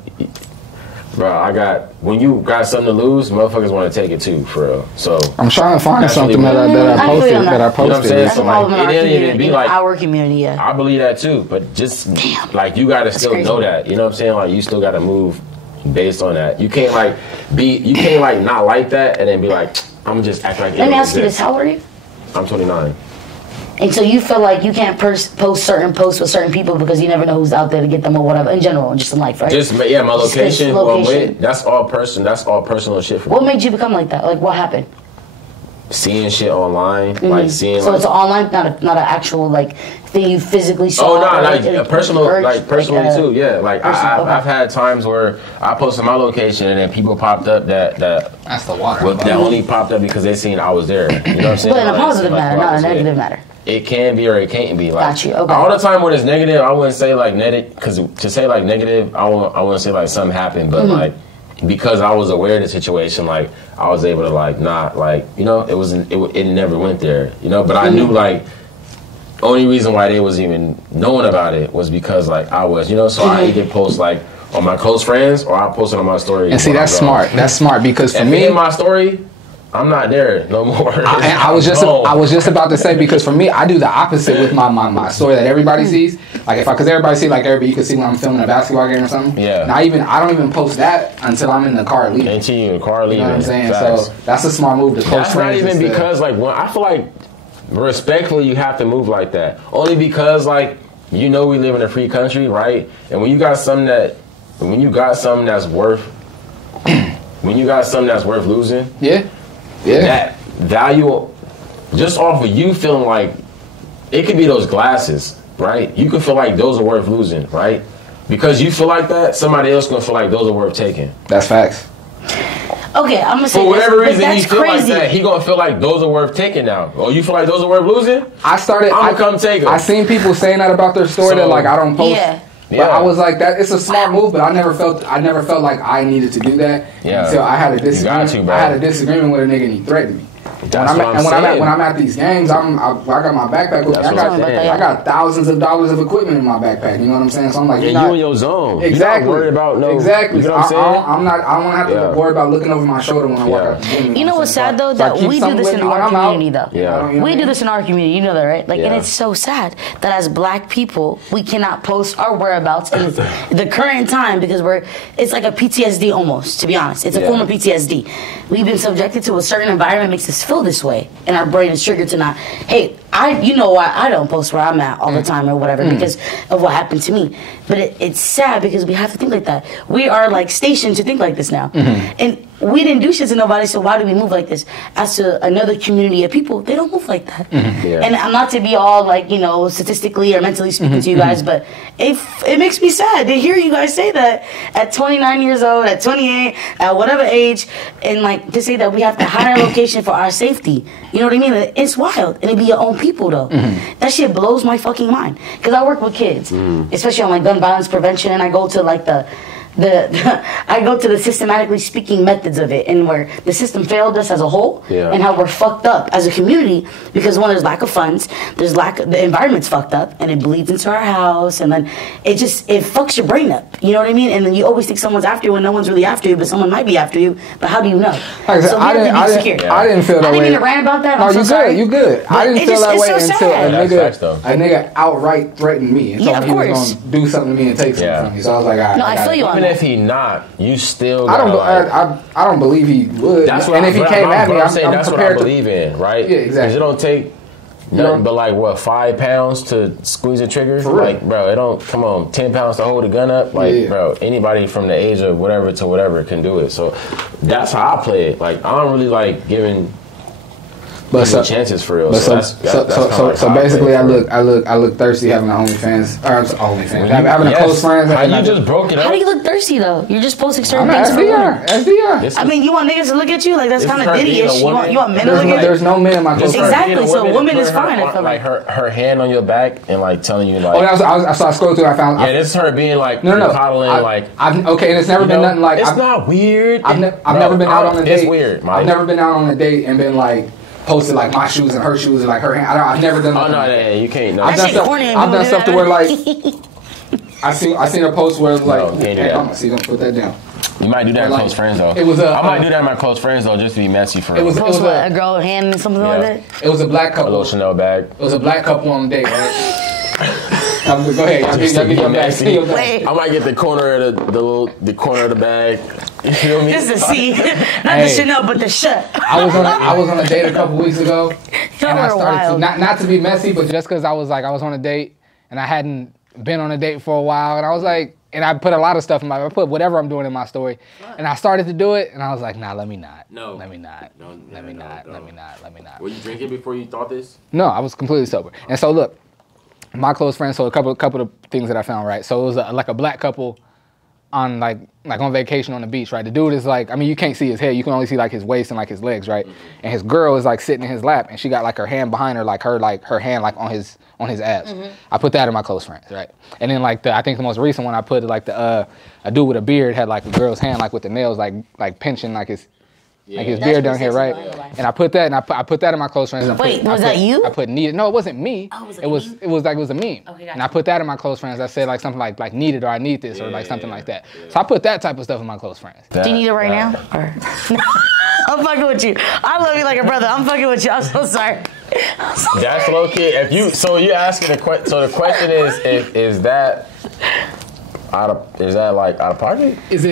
Bro, when you got something to lose, motherfuckers want to take it too, for real. So I'm trying to find something that I posted. You know what I'm saying? That's so like, it didn't even be like our community. Yeah, I believe that too, but just like you gotta still know that. You know what I'm saying? Like you still gotta move based on that. You can't like not like that and then be like, I'm just act like. Let me ask you this: how old are you? I'm 29. And so you feel like you can't post certain posts with certain people because you never know who's out there to get them or whatever in general, just in life, right? My location, who I'm with, that's all personal shit for me. What made you become like that? Like what happened? Seeing shit online, like seeing. So it's online, not an actual like thing you physically saw. Oh no, like personally too. Yeah, like I've had times where I posted my location and then people popped up that that's the water. That only popped up because they seen I was there. You know what I'm saying? But in a positive matter, not a negative matter. it can be or it can't be. Like, Got you. Okay. all the time when it's negative, I wouldn't say like negative, because to say like negative, I wouldn't say like something happened, but like because I was aware of the situation, like I was able to like not like, you know, it never went there, you know, but I knew like only reason why they was even knowing about it was because like I was, you know, so I either post like on my close friends or I post it on my story. And see, that's smart. That's smart because for me, in my story, I'm not there no more. I was just about to say, because for me, I do the opposite with my story that everybody sees. Like because everybody see, like everybody, you can see when I'm filming a basketball game or something. Yeah. And I don't even post that until I'm in the car leaving. Until you in the car leaving. You know what I'm saying? Facts. So that's a smart move to close friends. That's not even because like when I feel like respectfully you have to move like that. Only because like you know we live in a free country, right? And when you got something that's worth losing. Yeah. That value, just off of you feeling like, it could be those glasses, right? You could feel like those are worth losing, right? Because you feel like that, somebody else gonna feel like those are worth taking. That's facts. Okay, I'm gonna say for whatever reason he feel like that, he gonna feel like those are worth taking now. Oh, you feel like those are worth losing? I'm gonna come take them. I seen people saying that about their story, that like I don't post. Yeah. But I was like, that it's a smart move, but I never felt like I needed to do that. Yeah. So I had a disagreement. You got to, bro. I had a disagreement with a nigga and he threatened me. That's when I'm at these games, I got my backpack with me. I got thousands of dollars of equipment in my backpack. You know what I'm saying? So I'm like, you in your zone. Exactly. You're not worried about exactly. You know what I'm saying? I don't want to have to worry about looking over my shoulder when I walk out the gym. You know what's sad though? That we do this in our community though. Yeah. We do this in our community. You know that, right? Like, and it's so sad that as Black people, we cannot post our whereabouts in the current time because it's like a PTSD almost. To be honest, it's a form of PTSD. We've been subjected to a certain environment makes us feel this way, and our brain is triggered to not. Hey, you know why I don't post where I'm at all the time or whatever because of what happened to me. But it's sad because we have to think like that. We are like stationed to think like this now, and we didn't do shit to nobody. So why do we move like this? As to another community of people, they don't move like that. And I'm not to be all like statistically or mentally speaking to you guys, but it makes me sad to hear you guys say that at 29 years old, at 28, at whatever age, and like to say that we have to hide our location for our safety. You know what I mean? It's wild, and it be your own people though. That shit blows my fucking mind because I work with kids, especially on like gun violence prevention, and I go to like I go to the systematically speaking methods of it, and where the system failed us as a whole, and how we're fucked up as a community because one, there's lack of funds, the environment's fucked up, and it bleeds into our house, and then it fucks your brain up. You know what I mean? And then you always think someone's after you when no one's really after you, but someone might be after you. But how do you know? Like so I didn't feel that way. I didn't mean to rant about that. No, you good. You good. But I didn't feel that way until a nigga outright threatened me and told me he was gonna do something to me and take something from me. So I was like, all right. No, I feel you on that. Even if he not, you still. I don't believe he would. That's what and if he came at me, I'm that's what I believe in, right? Yeah, exactly. Because it don't take nothing but like what 5 pounds to squeeze a trigger. For real. Like, bro, it don't. Come on, 10 pounds to hold a gun up. Like, bro, anybody from the age of whatever to whatever can do it. So that's how I play it. Like, I don't really like giving. Chances for real. So basically, I look thirsty having a OnlyFans having a close friend. How you just broke it up? How do you look thirsty though? You're just posting certain I'm things. SDR. I mean, you want niggas to look at you like that's kind of diddy-ish. You want men to look at you? There's no men in my close friends. Exactly. So a woman is fine. I feel like her hand on your back and like telling you like. I scrolled through. I found. Yeah, this is her being like coddling like. Okay, and it's never been nothing like. It's not weird. I've never been out on a date. It's weird. I've never been out on a date and been like. Posted like my shoes and her shoes and like her hand. I've never done that. Oh no, you can't. No. I've done stuff to where like I seen a post where it was like, hey, I'm gonna put that down. You might do that in close friends though. I might do that in my close friends though, just to be messy for. It was a girl hand and something like that. It was a black couple. A little Chanel bag. It was a black couple on a date, right? Go ahead. I might get the corner of the corner of the bag. You feel me? Just to see, not the Chanel, but the shut. I was on a date a couple weeks ago, and I started to not to be messy, but just because I was on a date and I hadn't been on a date for a while, and I was like, and I put a lot of stuff I put whatever I'm doing in my story, and I started to do it, and I was like, nah, let me not. Let me not. Were you drinking before you thought this? No, I was completely sober, and so look. My close friends, so a couple of things that I found, right? So it was like a black couple on like on vacation on the beach, right? The dude is like, I mean, you can't see his head. You can only see like his waist and like his legs, right? And his girl is like sitting in his lap, and she got like her hand behind her, like her hand like on his abs. I put that in my close friends, right? And then like I think the most recent one I put like a dude with a beard had like a girl's hand like with the nails like pinching like his beard down here, right? And I put that I put that in my close friends. Wait, was that you? I put needed. No, it wasn't me. Oh, it was like it was a meme. Okay, gotcha. And I put that in my close friends. I said like something like needed or I need this or like something like that. So I put that type of stuff in my close friends. Do you need it right now? Or? I'm fucking with you. I love you like a brother. I'm fucking with you. I'm so sorry. That's low key. So you're asking the question. So the question is that out of pocket? Is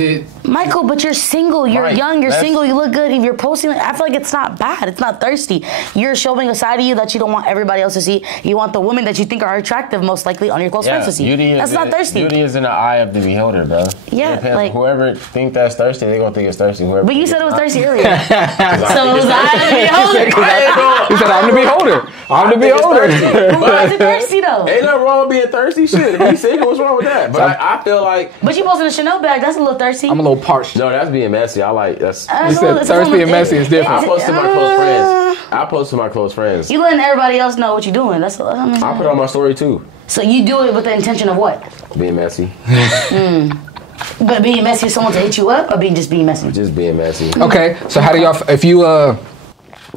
it Michael, but you're single, you're Right, young, you're single, you look good. If you're posting, I feel like it's not bad. It's not thirsty. You're showing a side of you that you don't want everybody else to see. You want the women that you think are attractive most likely on your close friends to see. That's not thirsty. Beauty is in the eye of the beholder, bro. Yeah, like whoever think that's thirsty, they gonna think it's thirsty. Whoever but you said it was thirsty earlier. so it was the eye of the beholder. He said I'm the beholder. I'm the beholder. Why is it thirsty though? Ain't nothing wrong with being thirsty. Shit, if he's single, what's wrong with that? But I feel like. But you posted a Chanel bag. That's a little thirsty. I'm a little parched. No, that's being messy. I like that's. You said thirsty and messy is different. I post to my close friends. I post to my close friends. You letting everybody else know what you're doing. That's what I mean. I put on my story too. So you do it with the intention of what? Being messy. But being messy is someone to hit you up, or just being messy? Just being messy. Okay, so how do y'all?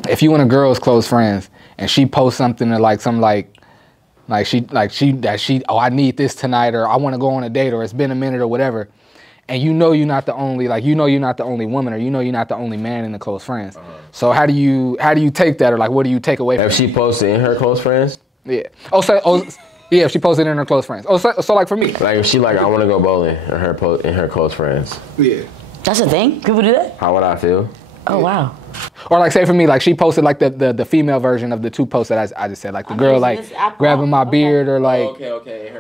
If you and a girl's close friends and she posts something or like some like she I need this tonight or I want to go on a date or it's been a minute or whatever, and you're not the only you're not the only woman or you're not the only man in the close friends. So how do you take that or like what do you take away from If she posted in her close friends? Yeah. Yeah, if she posted in her close friends. So like for me. Like if she I want to go bowling in her close friends. Yeah. That's a thing? People do that? How would I feel? Oh, wow. Or like say for me, like she posted like the female version of the two posts that I just said, like the girl like grabbing my beard or like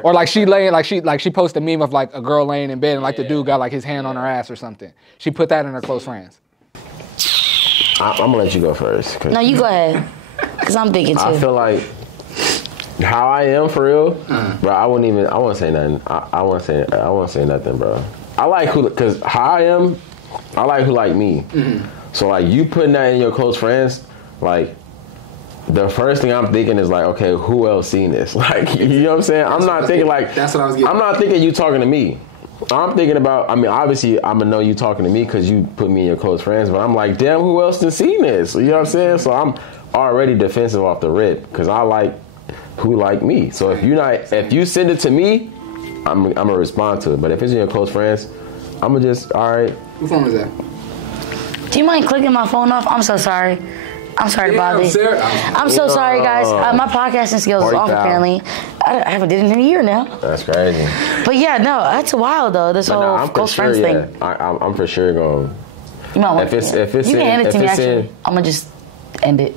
or like she laying like she posted a meme of like a girl laying in bed and like the dude got like his hand on her ass or something. She put that in her close friends. I'm gonna let you go first. No, you go ahead. Cause I'm thinking too. I feel like how I am for real, bro. I wouldn't say nothing. I won't say nothing, bro. I like cause how I am, I like who like me. So like you putting that in your close friends, like the first thing I'm thinking is like, okay, who else seen this? Like, you know what I'm saying? I'm not thinking like that's what I was getting. I'm not thinking you talking to me. I'm thinking about, I mean, obviously I'm gonna know you talking to me because you put me in your close friends, but I'm like, damn, who else has seen this? You know what I'm saying? So I'm already defensive off the rip because I like who like me. So if you send it to me, I'm gonna respond to it. But if it's in your close friends, I'm gonna just, all right. What phone is that? Do you mind clicking my phone off? I'm so sorry. I'm sorry to bother you. I'm so sorry, guys. My podcasting skills is off, apparently. I haven't did it in a year now. That's crazy. But yeah, no, that's wild, though, this whole close friends thing. I'm for sure going to... If it's you can hand it to me, actually. I'm going to just end it.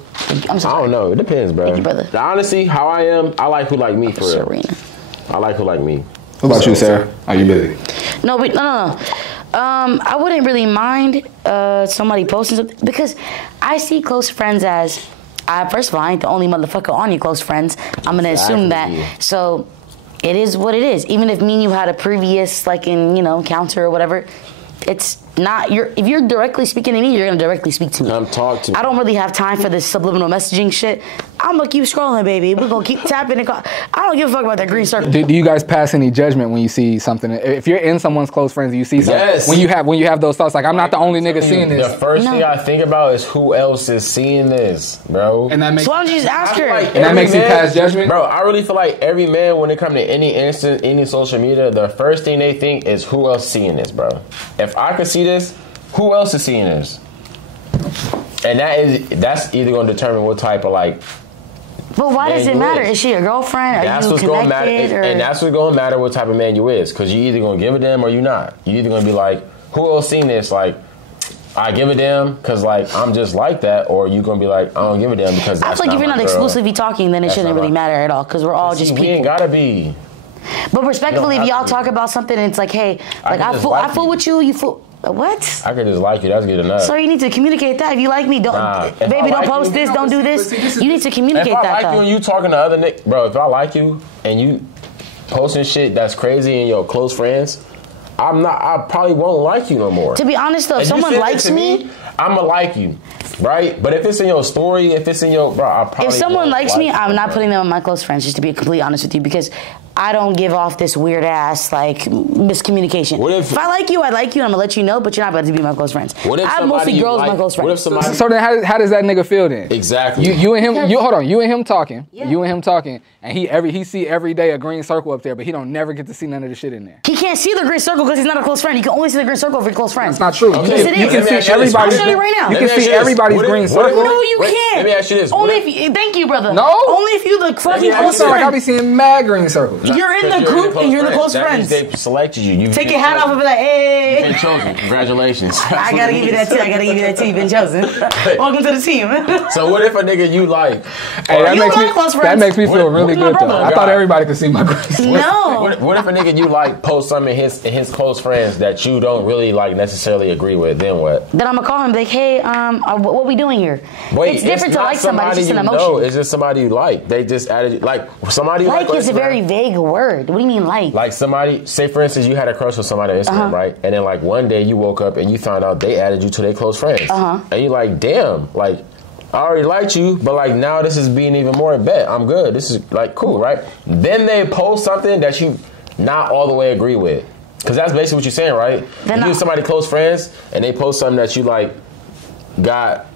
I'm sorry. I don't know. It depends, bro. Thank you, brother. Honestly, how I am, I like who like me, for real. I like who like me. What about you, Sarah? Are you busy? No. I wouldn't really mind somebody posting something because I see close friends as, first of all, I ain't the only motherfucker on your close friends. I'm going to assume that. So it is what it is. Even if me and you had a previous, encounter or whatever, it's not, if you're directly speaking to me, you're going to directly speak to me. Come talk to me. I don't really have time for this subliminal messaging shit. I'm going to keep scrolling, baby. We're going to keep tapping and I don't give a fuck about that green circle. Do you guys pass any judgment when you see something? If you're in someone's close friends and you see something, yes. when you have those thoughts, like I'm not the only nigga seeing this. The first thing I think about is who else is seeing this, bro. And that makes, so why don't you just ask her? Like and that makes you pass judgment? Bro, I really feel like every man, when it comes to any instant, any social media, the first thing they think is who else seeing this, bro. If I could see this, who else is seeing this? And that's either going to determine what type of But why does it matter? Is she a girlfriend? Are that's you what's connected? Gonna matter, and that's what's going to matter what type of man you is. Because you either going to give a damn or you not. You either going to be like, who else seen this? Like, I give a damn because I'm just like that, or you going to be like, I don't give a damn because that's I feel like if you're not exclusively talking, then it shouldn't really matter at all because we're all just people. We ain't got to be. But respectfully, if y'all talk about something and it's like, hey, I fool with you, you fool. What? I could just like you. That's good enough. So you need to communicate that. If you like me, don't post this. Don't do this. You need to communicate that. If I like you and you talking to other niggas, bro. If I like you and you posting shit that's crazy in your close friends, I probably won't like you no more. To be honest though, if someone likes me, I'ma like you. Right? But if it's in your story, if it's in your... Bro, I probably if someone likes me, I'm not putting them on my close friends, just to be completely honest with you, because I don't give off this weird ass like miscommunication. If I like you, I like you, and I'm gonna let you know, but you're not about to be my close friends. What if I have mostly girls my close friends. What if somebody... So then how does that nigga feel then? Exactly. You and him, hold on, you and him talking. Yeah. You and him talking, and he see every day a green circle up there, but he don't never get to see none of the shit in there. He can't see the green circle because he's not a close friend. You can only see the green circle if you're close friends. That's not true. Okay. Yes, it is. You can see everybody's... I'll show you right now. You can see everybody's green circle. No, you can't. Let me ask you this. Only if you, thank you, brother. No. Only if you the fucking close like friend. I be seeing mad green circles. You're in the group and you're the close friends. They selected you. Take your hat off and be like, hey. You've been chosen. Congratulations. I gotta give you that too. You've been chosen. Welcome to the team. So what if a nigga you like? Hey, that makes me feel really good though. I thought everybody could see my green. No. What if a nigga you like post something in his close friends that you don't really like necessarily agree with? Then what? Then I'm gonna call him like, hey, what we doing here? Wait, it's different to like somebody. It's just an emotion. No, it's just somebody you like. They just added like somebody. Like is a very vague word. What do you mean like? Like somebody, say for instance, you had a crush with somebody on Instagram, right? And then like one day you woke up and you found out they added you to their close friends, and you like, damn, like I already liked you, but like now this is being even more in bet. I'm good. This is like cool, right? Then they post something that you not all the way agree with, because that's basically what you're saying, right? If you somebody close friends and they post something that you like got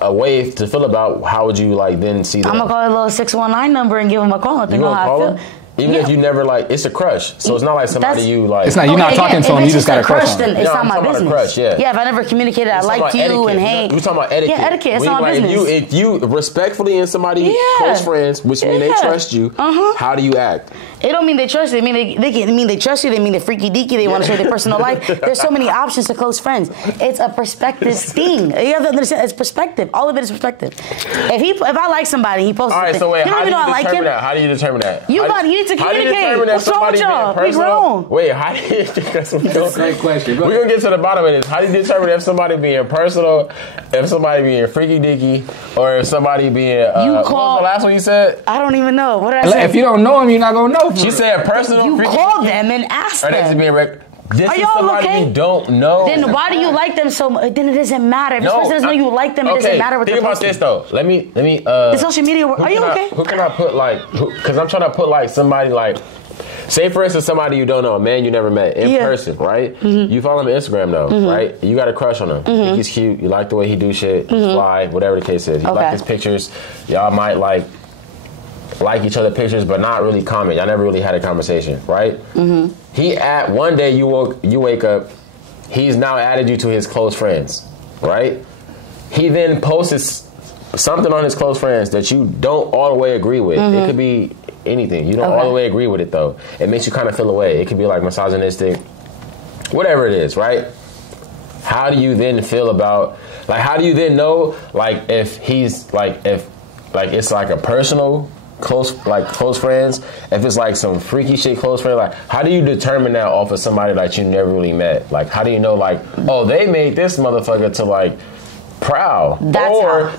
a way to feel about, how would you like then see that? I'm gonna call a little 619 number and give them a call and let them know how I feel. Even if you never like, it's a crush, so it's not like somebody you like. It's not you're not talking to him. You just got a crush on him. Then it's not my business. Crush, yeah, if I never communicated, I liked you and hey. We're talking about etiquette. Yeah, etiquette. It's not my business. If you respectfully in somebody close friends, which mean they trust you, how do you act? It don't mean they trust you. They mean they trust you. They mean they're freaky deaky. They want to share their personal life. There's so many options to close friends. It's a perspective thing. You have to understand. It's perspective. All of it is perspective. If I like somebody, he posts. All right. So wait, how do you determine that? How do you determine that? You need to communicate. What's wrong with y'all? We grown. Wait, how do you? That's a great question. We're gonna get to the bottom of this. How do you determine if somebody being personal, if somebody being freaky deaky, or if somebody being? What was the last one you said? I don't even know. What did I say? If you don't know him, you're not gonna know. She said personal. You call them and ask them. This is somebody you don't know. Then why do you like them so much? Then it doesn't matter. If this person doesn't know you like them, it doesn't matter what they're posting. Think about this though. Let me. The social media. Are you okay? Who can I put like? Because I'm trying to put like somebody like. Say for instance somebody you don't know, a man you never met in person, right? You follow him on Instagram though, right? You got a crush on him. You think he's cute. You like the way he do shit. He's fly, whatever the case is. You like his pictures. Y'all might like each other pictures, but not really comment. Y'all never really had a conversation, right? He one day you wake up, he's now added you to his close friends, right? He then posts something on his close friends that you don't all the way agree with. It could be anything. You don't all the way agree with it though. It makes you kind of feel away. It could be like misogynistic, whatever it is, right? How do you then feel about, like, how do you then know, like, if he's like, if like it's like a personal close friends, if it's like some freaky shit close friend, like how do you determine that off of somebody that you never really met? Like how do you know, like, oh, they made this motherfucker to like proud,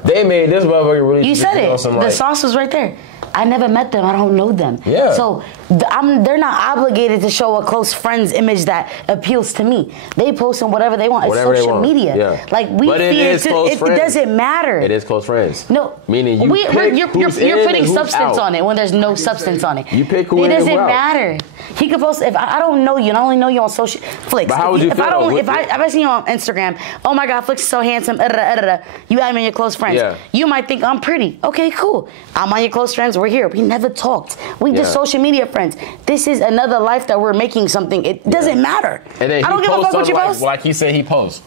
they made this motherfucker really. You said it. The sauce was right there. I never met them. I don't know them. Yeah. So they're not obligated to show a close friend's image that appeals to me. They post on whatever they want. It's social media. Yeah. Like it doesn't matter. It is close friends. No. Meaning you're putting substance on it when there's no substance on it. You pick who it doesn't matter. He could post, if I don't know you and I only know you on social Flix. But how would you feel? If I see you on Instagram, oh my God, Flix is so handsome, you add me in your close friends. Yeah. You might think I'm pretty. Okay, cool. I'm on your close friends. We're here. We never talked. We just social media friends. This is another life that we're making something. It doesn't matter. And then I don't give a fuck what you post. Like he said he posts.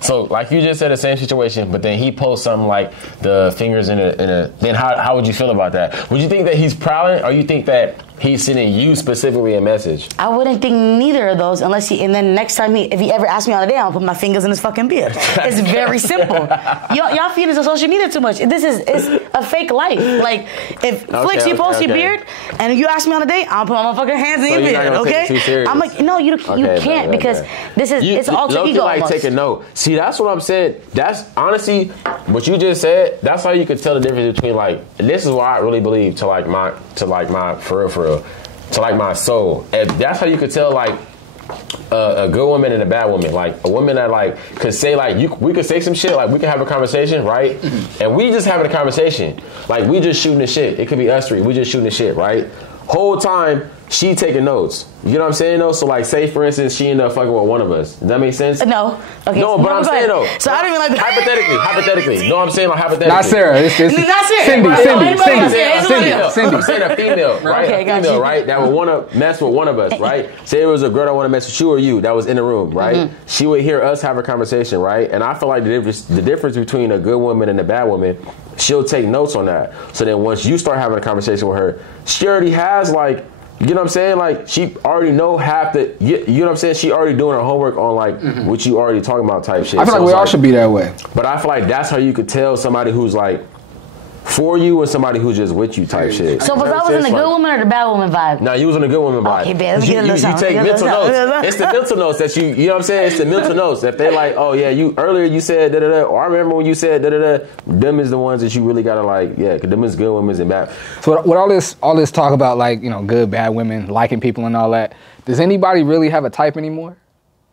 So, like you just said, the same situation, but then he posts something like the fingers in a. Then how would you feel about that? Would you think that he's prowling, or you think that he's sending you specifically a message? I wouldn't think neither of those unless and then next time if he ever asks me on a date, I'll put my fingers in his fucking beard. It's very simple. Y'all feed into social media too much. It's a fake life. Like, if Flix, you post your beard, and you ask me on a date, I'll put my fucking hands in your beard, okay? I'm like, no, you can't, because this is, it's alter ego almost. Take a note. See, that's what I'm saying. That's, honestly, what you just said, that's how you could tell the difference between, like, and this is why I really believe to my for real, to like my soul. And that's how you could tell, like, a good woman and a bad woman. Like a woman that like could say like we could say some shit, like we could have a conversation, right? And we just having a conversation. Like we just shooting the shit. It could be us three. We just shooting the shit, right? Whole time she taking notes. You know what I'm saying though? So like say for instance she ended up fucking with one of us. Does that make sense? No. Okay. No, but I'm saying though. So I don't even like that. Hypothetically. No, I'm saying like hypothetically. Not Sarah. It's not Sarah. Cindy. I'm saying a female, right? Okay, a female, right? That would want to mess with one of us, right? Say it was a girl that want to mess with you or you that was in the room, right? She would hear us have a conversation, right? And I feel like the difference between a good woman and a bad woman, she'll take notes on that. So then once you start having a conversation with her, she already has like, you know what I'm saying? Like she already know half the, you know what I'm saying? She already doing her homework on like what you already talking about type shit. I feel like we all should be that way. But I feel like that's how you could tell somebody who's like for you and somebody who's just with you type shit. So was I was in the good woman or the bad woman vibe? Nah, you was in the good woman vibe. Okay, babe, you take mental notes. It's the mental notes that you know what I'm saying? It's the mental notes. If they like, oh yeah, you earlier you said da da da, or I remember when you said da da da, them is the ones that you really gotta like, yeah, cause them is good women and bad. So with all this talk about like, you know, good, bad women, liking people and all that, does anybody really have a type anymore?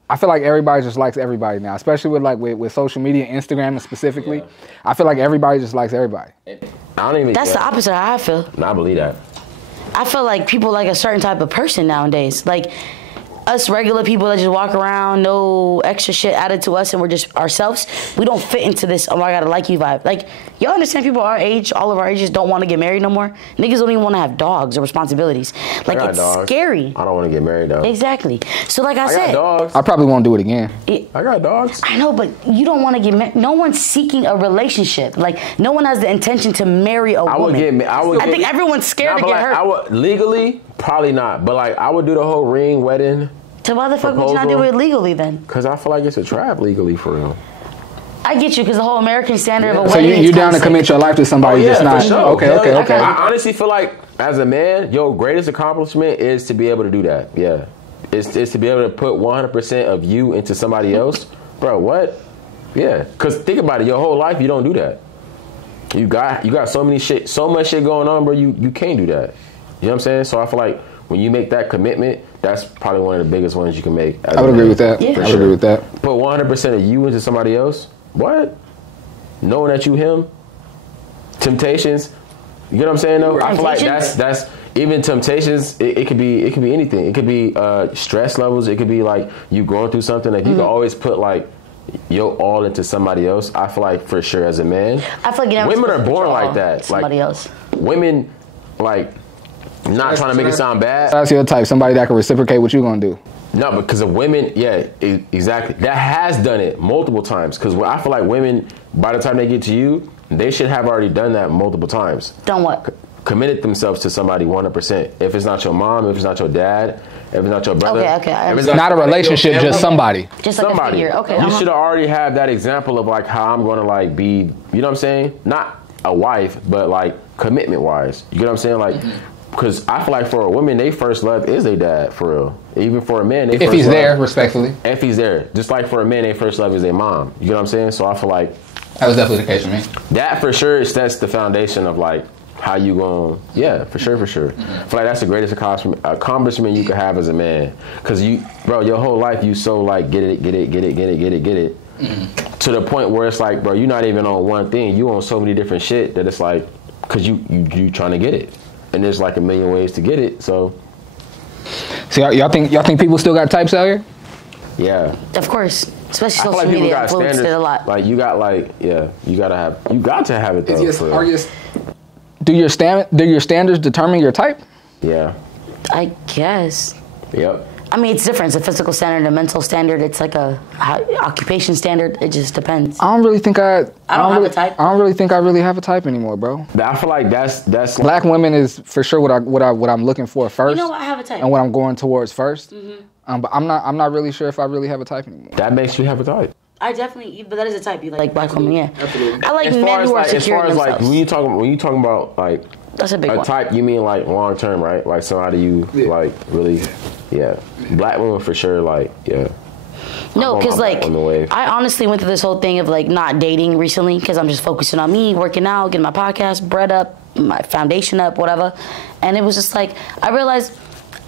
I feel like everybody just likes everybody now, especially with social media, Instagram specifically. Yeah. I feel like everybody just likes everybody. That's the opposite of how I feel. No, I believe that. I feel like people like a certain type of person nowadays. Like us regular people that just walk around, no extra shit added to us, and we're just ourselves. We don't fit into this, oh, I gotta like you vibe. Like, y'all understand people our age, all of our ages, don't want to get married no more? Niggas don't even want to have dogs or responsibilities. Like, it's scary. I don't want to get married, though. Exactly. So, like I said, got dogs. I probably won't do it again. I got dogs. I know, but you don't want to get married. No one's seeking a relationship. Like, no one has the intention to marry a woman. I think everyone's scared to get hurt. Legally, probably not. But, like, I would do the whole ring, wedding. So why the fuck would you not do it legally then? Because I feel like it's a trap legally for real. I get you, because the whole American standard of a wedding. So you down to commit your life to somebody just not? Sure. Okay. I honestly feel like as a man, your greatest accomplishment is to be able to do that. Yeah, it's to be able to put 100% of you into somebody else, bro. What? Yeah, because think about it. Your whole life you don't do that. You got so much shit going on, bro. You can't do that. You know what I'm saying? So I feel like when you make that commitment, that's probably one of the biggest ones you can make. I would agree with that. Yeah. I would agree with that. Put 100% of you into somebody else. What? Knowing that you him? Temptations? You know what I'm saying though? I feel like that's even temptations. It could be anything. It could be stress levels. It could be like you going through something. Like you can always put like your all into somebody else. I feel like for sure as a man, I feel like women are born like that. Somebody else. Women like. Not trying to make it sound bad. That's your type. Somebody that can reciprocate what you gonna do. No, because of women, yeah, exactly. That has done it multiple times. Because I feel like women, by the time they get to you, they should have already done that multiple times. Done what? Committed themselves to somebody 100%. If it's not your mom, if it's not your dad, if it's not your brother. Okay. If it's not a relationship, just somebody. Just like somebody. A figure. Okay. You should already have that example of like how I'm gonna like be. You know what I'm saying? Not a wife, but like commitment wise. You know what I'm saying? Like. Because I feel like for a woman, they first love is their dad, for real. Even for a man, if he's there, respectfully. If he's there. Just like for a man, they first love is their mom. You know what I'm saying? So I feel like... That was definitely the case for me. That for sure sets the foundation of like, how you going... Yeah, for sure. I feel like that's the greatest accomplishment you could have as a man. Because your whole life, you so like, get it. To the point where it's like, bro, you're not even on one thing. You on so many different shit that it's like, because you trying to get it. And there's like a million ways to get it, so. So y'all think people still got types out here? Yeah. Of course. Especially social media influenced it a lot. Like you got to have it though. Do your standards determine your type? Yeah. I guess. Yep. I mean, it's different. It's a physical standard, a mental standard. It's like a occupation standard. It just depends. I don't really think I don't have a type. I don't really think I really have a type anymore, bro. I feel like that's black women is for sure what I'm looking for first. You know what? I have a type. And what I'm going towards first. But I'm not really sure if I really have a type anymore. That makes you have a type. I definitely, but that is a type. You like black women, yeah. Absolutely. I like men who are secure in themselves. Like when you talking about like that's a big one. Type, you mean like long term, right? Like somebody you like really, yeah. Black women for sure, like yeah. No, because like I honestly went through this whole thing of like not dating recently because I'm just focusing on me, working out, getting my podcast, bread up, my foundation up, whatever. And it was just like I realized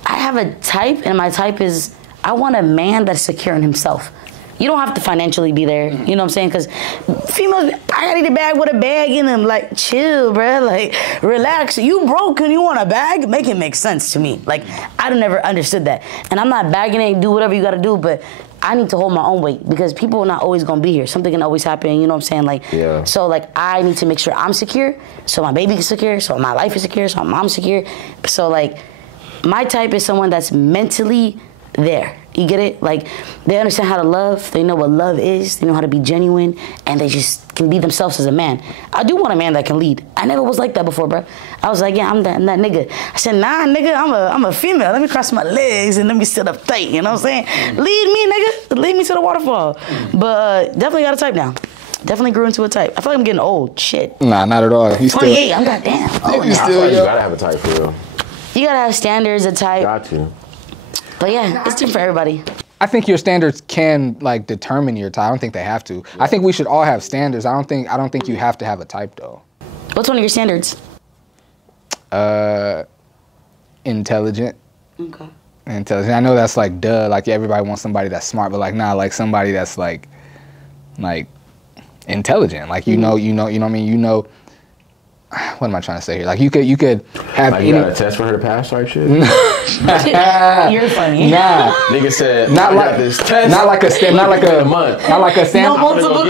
I have a type, and my type is I want a man that's secure in himself. You don't have to financially be there, you know what I'm saying? Because females, I gotta need a bag with a bag in them. Like, chill, bro. Like, relax. You broke and you want a bag? Make it make sense to me. Like, I've never understood that. And I'm not bagging it, do whatever you gotta do, but I need to hold my own weight because people are not always gonna be here. Something can always happen, you know what I'm saying? Like, so like, I need to make sure I'm secure, so my baby is secure, so my life is secure, so my mom's secure. So like, my type is someone that's mentally there. You get it? Like, they understand how to love. They know what love is. They know how to be genuine. And they just can be themselves as a man. I do want a man that can lead. I never was like that before, bro. I was like, yeah, I'm that nigga. I said, nah, nigga, I'm a female. Let me cross my legs and let me sit up tight. You know what I'm saying? Lead me, nigga. Lead me to the waterfall. But definitely got a type now. Definitely grew into a type. I feel like I'm getting old. Shit. Nah, not at all. He's 28. I'm goddamn. Oh, you gotta have a type for real. You gotta have standards, a type. Got you. But yeah, it's different for everybody. I think your standards can like determine your type. I don't think they have to. I think we should all have standards. I don't think you have to have a type though. What's one of your standards? Intelligent. Okay. Intelligent. I know that's like duh. Like everybody wants somebody that's smart, but like nah, like somebody that's like intelligent. Like you know what I mean. You know. What am I trying to say here? Like you could have like you got a test for her to pass type shit. You're funny. Nah, nigga said not like this test. Not like a not like a No multiple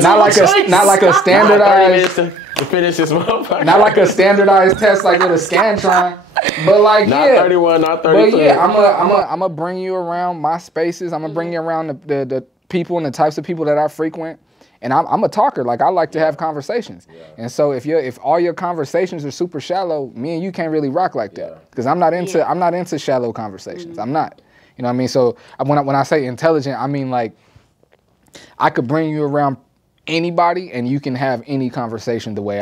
not like a standardized to finish this motherfucker. Not like a standardized test like with a Scantron, but like not 31, not 32. But yeah, I'm gonna bring you around my spaces. I'm gonna bring you around the people and the types of people that I frequent. And I'm a talker. Like I like to have conversations. Yeah. And so if all your conversations are super shallow, me and you can't really rock like that. Because I'm not into shallow conversations. I'm not. You know what I mean? So when I say intelligent, I mean like I could bring you around anybody and you can have any conversation the way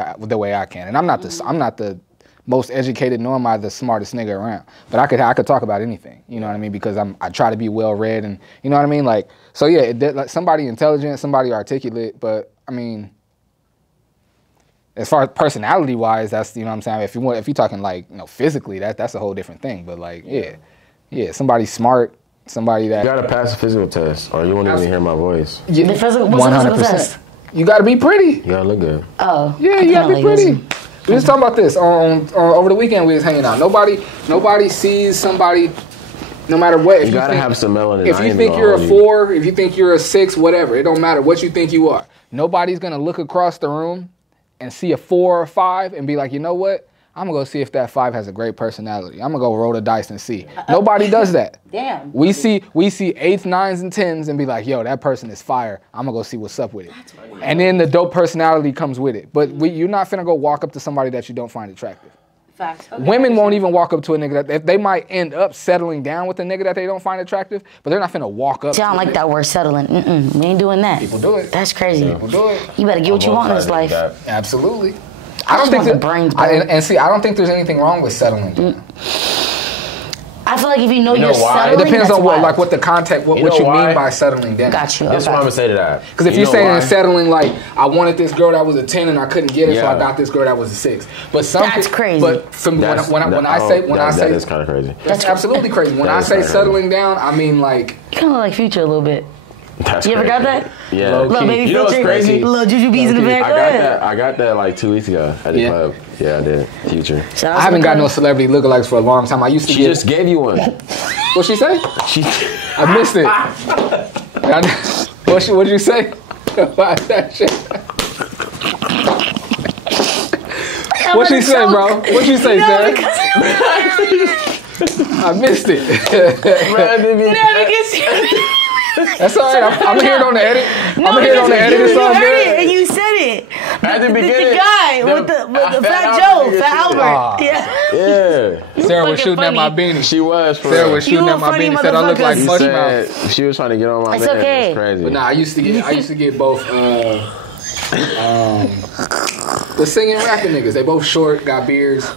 I can. And I'm not the most educated, nor am I the smartest nigga around. But I could talk about anything, you know what I mean? Because I try to be well read and you know what I mean? Like, so yeah, like somebody intelligent, somebody articulate, but I mean, as far as personality wise, that's, you know what I'm saying? If you're talking like, you know, physically, that's a whole different thing. But like, yeah, somebody smart, somebody that. You gotta pass a physical test or you won't even hear my voice. Yeah, the physical, what's 100%. The physical test? You gotta be pretty. You gotta look good. Oh. Yeah, you gotta be pretty. We was talking about this on over the weekend. We was hanging out. Nobody sees somebody, no matter what. If you gotta have some melanin. If you think you're a 4, if you think you're a 6, whatever, it don't matter what you think you are. Nobody's gonna look across the room and see a 4 or 5 and be like, you know what? I'm gonna go see if that 5 has a great personality. I'm gonna go roll the dice and see. Nobody does that. Damn. We see 8s, 9s, and 10s and be like, yo, that person is fire. I'm gonna go see what's up with it. And then the dope personality comes with it. But you're not finna go walk up to somebody that you don't find attractive. Facts. Okay. Women won't even walk up to a nigga that they might end up settling down with a nigga that they don't find attractive, but they're not finna walk up. See, I don't like that word settling. We ain't doing that. People do it. That's crazy. People do it. You better get what you want in this life. Absolutely. I don't think I don't think there's anything wrong with settling down. I feel like if you know you're settling, it depends on what the context, what you why? mean by settling down. Got you. That's what I'm gonna say to that. Because if you're saying settling, like I wanted this girl that was a 10 and I couldn't get it, so I got this girl that was a 6. But that's crazy. But when I say that is kind of crazy. That's absolutely crazy. When I say settling down, I mean like you kind of like Future a little bit. That's you ever got that? Yeah. Little baby you know what's crazy? Little Juju Bees in the back. I got that like 2 weeks ago at the club. Yeah, I did. Future. I haven't got no celebrity lookalikes for a long time. I used to. She just gave you one. What'd she say? I missed it. What'd you say? About that shit. What'd she say, bro? What'd she say, Sarah? I missed it. That's all right. I'm here on the edit. I'm here on the edit. It's all good. And you said it. At the beginning. The guy with the Fat Joe, Fat Albert. Yeah. Sarah was shooting at my beanie. She was. Sarah was shooting at my beanie. Said I look like mush mouth. She was trying to get on my man. It's okay. It's crazy. But nah, I used to get both. The singing rapping niggas. They both short, got beards.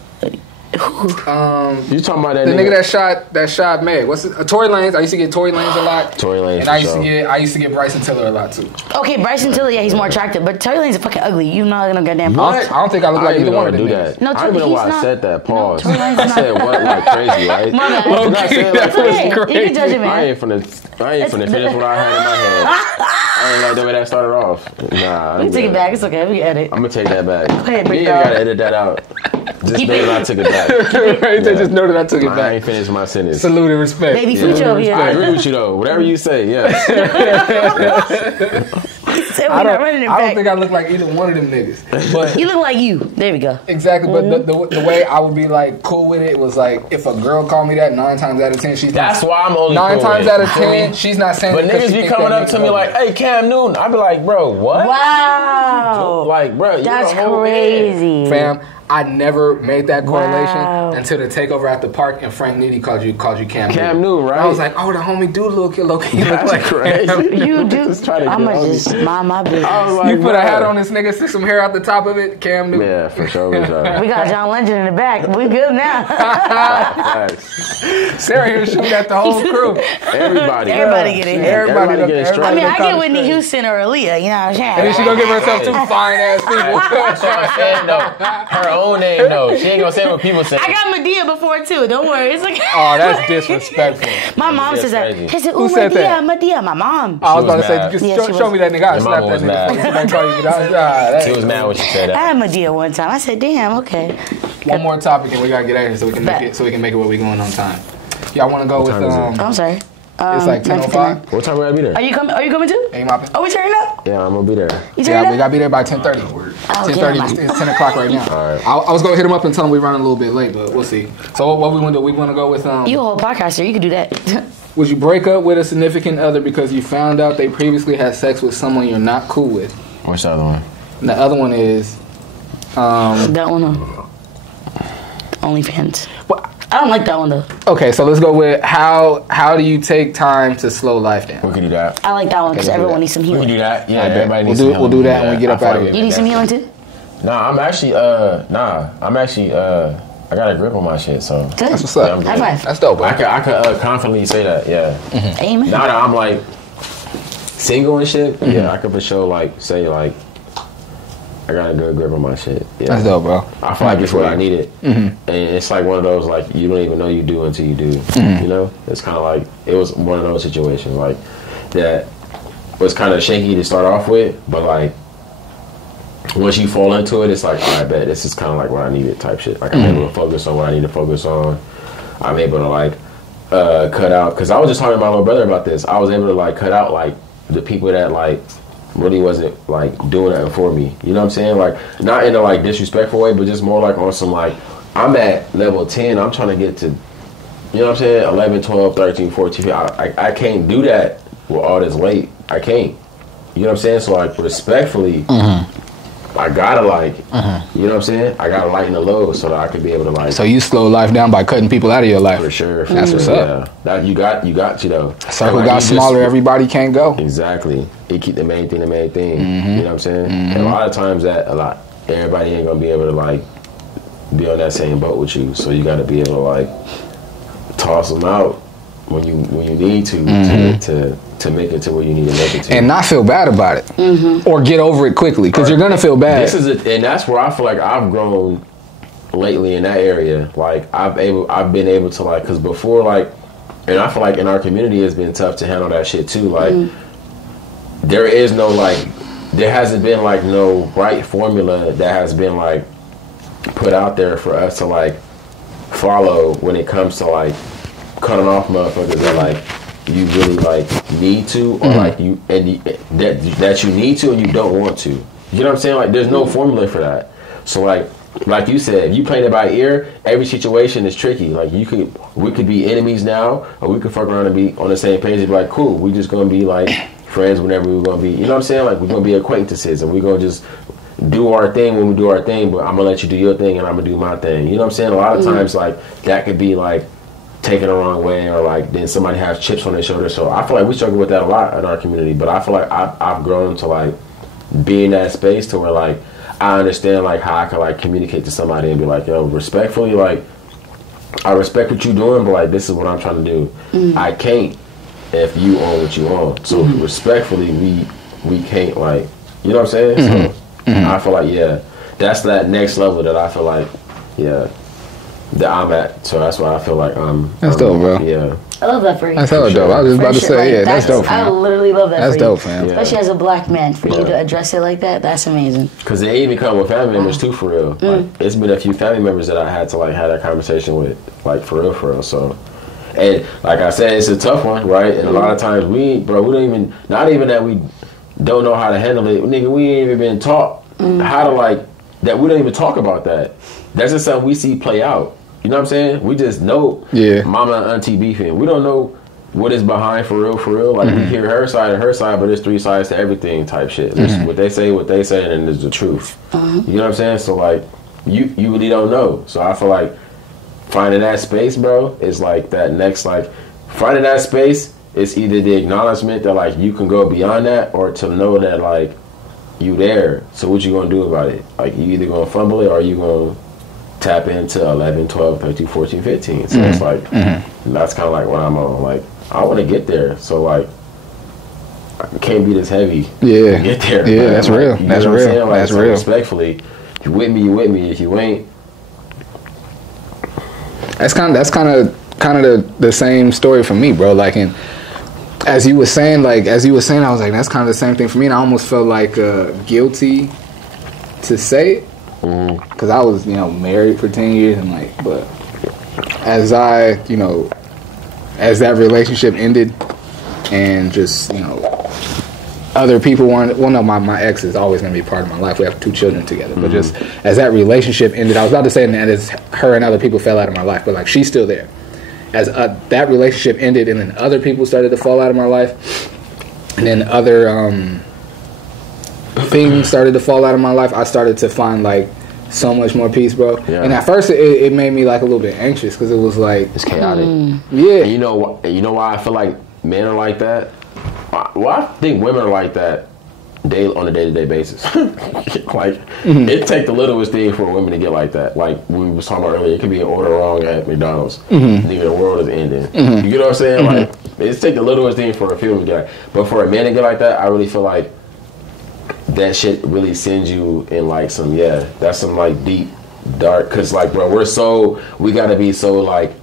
You talking about that the nigga that shot Meg? What's it? Tory Lanez. I used to get Tory Lanez a lot. Tory Lanez. And I used to get Bryson Tiller a lot too. Okay, Bryson Tiller, yeah, he's more attractive, but Tory Lanez is fucking ugly. You know, no goddamn. What? I don't think I look like either one of them. That. No, I don't even know why I said that. Pause. No, I said what like crazy, right? My bad. I said like Okay, you can judge it, man. I ain't finna finish what I had in my head. I ain't like the way that started off. Nah. We can take it back. It's okay. We can edit. I'm gonna take that back. Go ahead, You big ain't dog. gotta edit that out. Just know that I took it back. Right? They just know that I took it I back. ain't finished my sentence. Salute and respect. Baby Future over here. I agree with you though. Whatever you say, yeah. I don't think I look like either one of them niggas. But You look like you. There we go. exactly. But the way I would be like cool with it was like if a girl called me that 9 times out of 10, she's That's not, why I'm only 9 cool times with out it. of 10, she's not saying. But it 'cause niggas she be thinks coming that up to nigga's me ugly. like, "Hey, Cam Newton." I be like, "Bro, what?" Wow. Like, bro, That's you a whole crazy. Fam, I never made that correlation Wow. until the takeover at the park and Frank Nitty called you Cam Newton, right? I was like, oh, the homie do look That's like crazy. You do. Just try to I'm get going on to just mind my business. I was like, You put a hat bro. on this nigga, stick some hair out the top of it, Cam Newton. Yeah, for sure. We got John Legend in the back. We good now. Facts. Sarah here shooting at the whole crew. Everybody Get in here. Everybody getting straight. I mean, I Everybody get Whitney Houston or Aaliyah, you know what I'm saying? And then she gonna give herself 2 fine ass people. That's what I'm saying, though. Her own name, though. She ain't gonna say what people say. I got Medea before, too. Don't worry. It's like... Oh, that's disrespectful. My mom says that. crazy. She said, Who ooh, said Medea, that? Medea. My mom. I was about to was say, mad. just Yeah, she show was- me that nigga. I'll Your slap mama that was nigga. mad. before somebody call you that. She was mad when she said I that. had Medea one time. I said, damn, okay. One more topic and we gotta get out of here so we can Bet. make it where we going on time. Y'all wanna go with time is it? I'm sorry. it's like 10:05. What time we gotta be there? Are you coming too? Hey, mopping. Oh, we turning up? Yeah, I'm gonna be there. You Yeah, turning we up? gotta be there by 10:30. Okay, 10:30. never mind. It's 10 o'clock right now. All right. I was gonna hit him up and tell him we're running a little bit late, but we'll see. So what we wanna do? We wanna go with You a whole podcaster. You can do that. Would you break up with a significant other because you found out they previously had sex with someone you're not cool with? What's the other one? And the other one is, That one, OnlyFans. I don't like that one, though. okay, so let's go with how do you take time to slow life down? We can do that. I like that one because Okay, let's do everyone that. needs some We can healing. do that. Yeah, I bet. everybody We'll needs do- some we'll do help. that when we get up I outta fuck here. You need some healing, too? Nah, I'm actually, I got a grip on my shit, so. Good. That's what's up. Yeah, I'm High good. five. That's dope, bro. I could confidently say that, yeah. Amen. Now that I'm like single and shit, yeah, I could for sure like say like I got a good grip on my shit. Yeah. That's dope, bro. I feel like it's what I needed, and it's like one of those like you don't even know you do until you do. You know, it's kind of like it was one of those situations like that was kind of shaky to start off with, but like once you fall into it, it's like I bet this is kind of like what I needed type shit. Like I'm able to focus on what I need to focus on. I'm able to like cut out because I was just talking to my little brother about this. I was able to like cut out like the people that like really wasn't like doing that for me. You know what I'm saying? Like not in a like disrespectful way, but just more like on some like I'm at level 10. I'm trying to get to, you know what I'm saying? 11, 12, 13, 14. I can't do that with all this weight. I can't. You know what I'm saying? So like respectfully, I gotta like, you know what I'm saying? I gotta lighten the load so that I could be able to like. So you slow life down by cutting people out of your life. For sure. That's what's up. Yeah. That you got you though. Circle Like, got you just- smaller, everybody can't go. Exactly. You keep the main thing. You know what I'm saying? And a lot of times everybody ain't gonna be able to like be on that same boat with you. So you gotta be able to like toss them out when you need to make it to where you need to make it to. And not feel bad about it. Or get over it quickly, because you're gonna feel bad. This is and that's where I feel like I've grown lately in that area. Like I've been able to like, because before like, and I feel like in our community it's been tough to handle that shit too. Like there hasn't been like no right formula that has been like put out there for us to like follow when it comes to like cutting off motherfuckers that like you really like need to or like you and that you need to and you don't want to. You know what I'm saying? Like there's no formula for that. So like you said, if you playing it by ear, every situation is tricky. Like we could be enemies now, or we could fuck around and be on the same page and be like, cool, we just gonna be like friends whenever we're gonna be. You know what I'm saying? Like we're gonna be acquaintances and we're gonna just do our thing when we do our thing, but I'm gonna let you do your thing and I'm gonna do my thing. You know what I'm saying? A lot of times like that could be like taken the wrong way, or like then somebody has chips on their shoulder. So I feel like we struggle with that a lot in our community, but I feel like I've grown to like be in that space to where like I understand like how I can like communicate to somebody and be like, yo, respectfully, like I respect what you're doing, but like this is what I'm trying to do. I can't if you own what you own. So respectfully, we can't, like, you know what I'm saying? So I feel like, yeah, that's that next level that I feel like, yeah, that I'm at. So that's why I feel like That's dope, bro. Yeah. I love that for you. That's hella dope. I was just about to say, that's dope, I fam. literally love that That's for you. dope, fam. Especially as a black man, for you to address it like that, that's amazing. Because they even come with family members too, for real. Like, it's been a few family members that I had to like have that conversation with, like for real. So, and like I said, it's a tough one, right? And a lot of times we don't even, not even that we don't know how to handle it, nigga. We ain't even been taught how to like that. We don't even talk about that. That's just something we see play out. You know what I'm saying? We just know mama and auntie beefing. We don't know what is behind for real. Like we hear her side and her side, but there's three sides to everything type shit. There's what they say, and then there's the truth. You know what I'm saying? So like you really don't know. So I feel like finding that space, bro, is like that next, like finding that space is either the acknowledgement that like you can go beyond that, or to know that like you there. So what you gonna do about it? Like you either gonna fumble it or you gonna tap into 11, 12, 13, 14, 15. So it's like, that's kind of like what I'm on. Like, I want to get there. So, like, I can't be this heavy to get there. Yeah, that's like, real. That's real. Like, that's so real. Respectfully, if you with me, you with me. If you ain't. That's kind of the same story for me, bro. Like, as you were saying, I was like, that's kind of the same thing for me. And I almost felt like guilty to say it. Because I was, married for 10 years and like, but as as that relationship ended and just, other people weren't, well, no, my ex is always going to be part of my life. We have 2 children together. But just as that relationship ended, I was about to say that as her and other people fell out of my life, but like she's still there. As that relationship ended and then other people started to fall out of my life and then other things started to fall out of my life, I started to find like so much more peace, bro. Yeah. And at first it made me like a little bit anxious because it was like it's chaotic. Yeah. And you know why I feel like men are like that? Well, I think women are like that on a day-to-day basis. Like it take the littlest thing for women to get like that. Like we was talking about earlier, it could be an order wrong at McDonald's. Nigga, the world is ending. You know what I'm saying? Like it take the littlest thing for a female to get like, but for a man to get like that, I really feel like that shit really sends you in like some, that's some like deep, dark, cause like, bro, we gotta be so like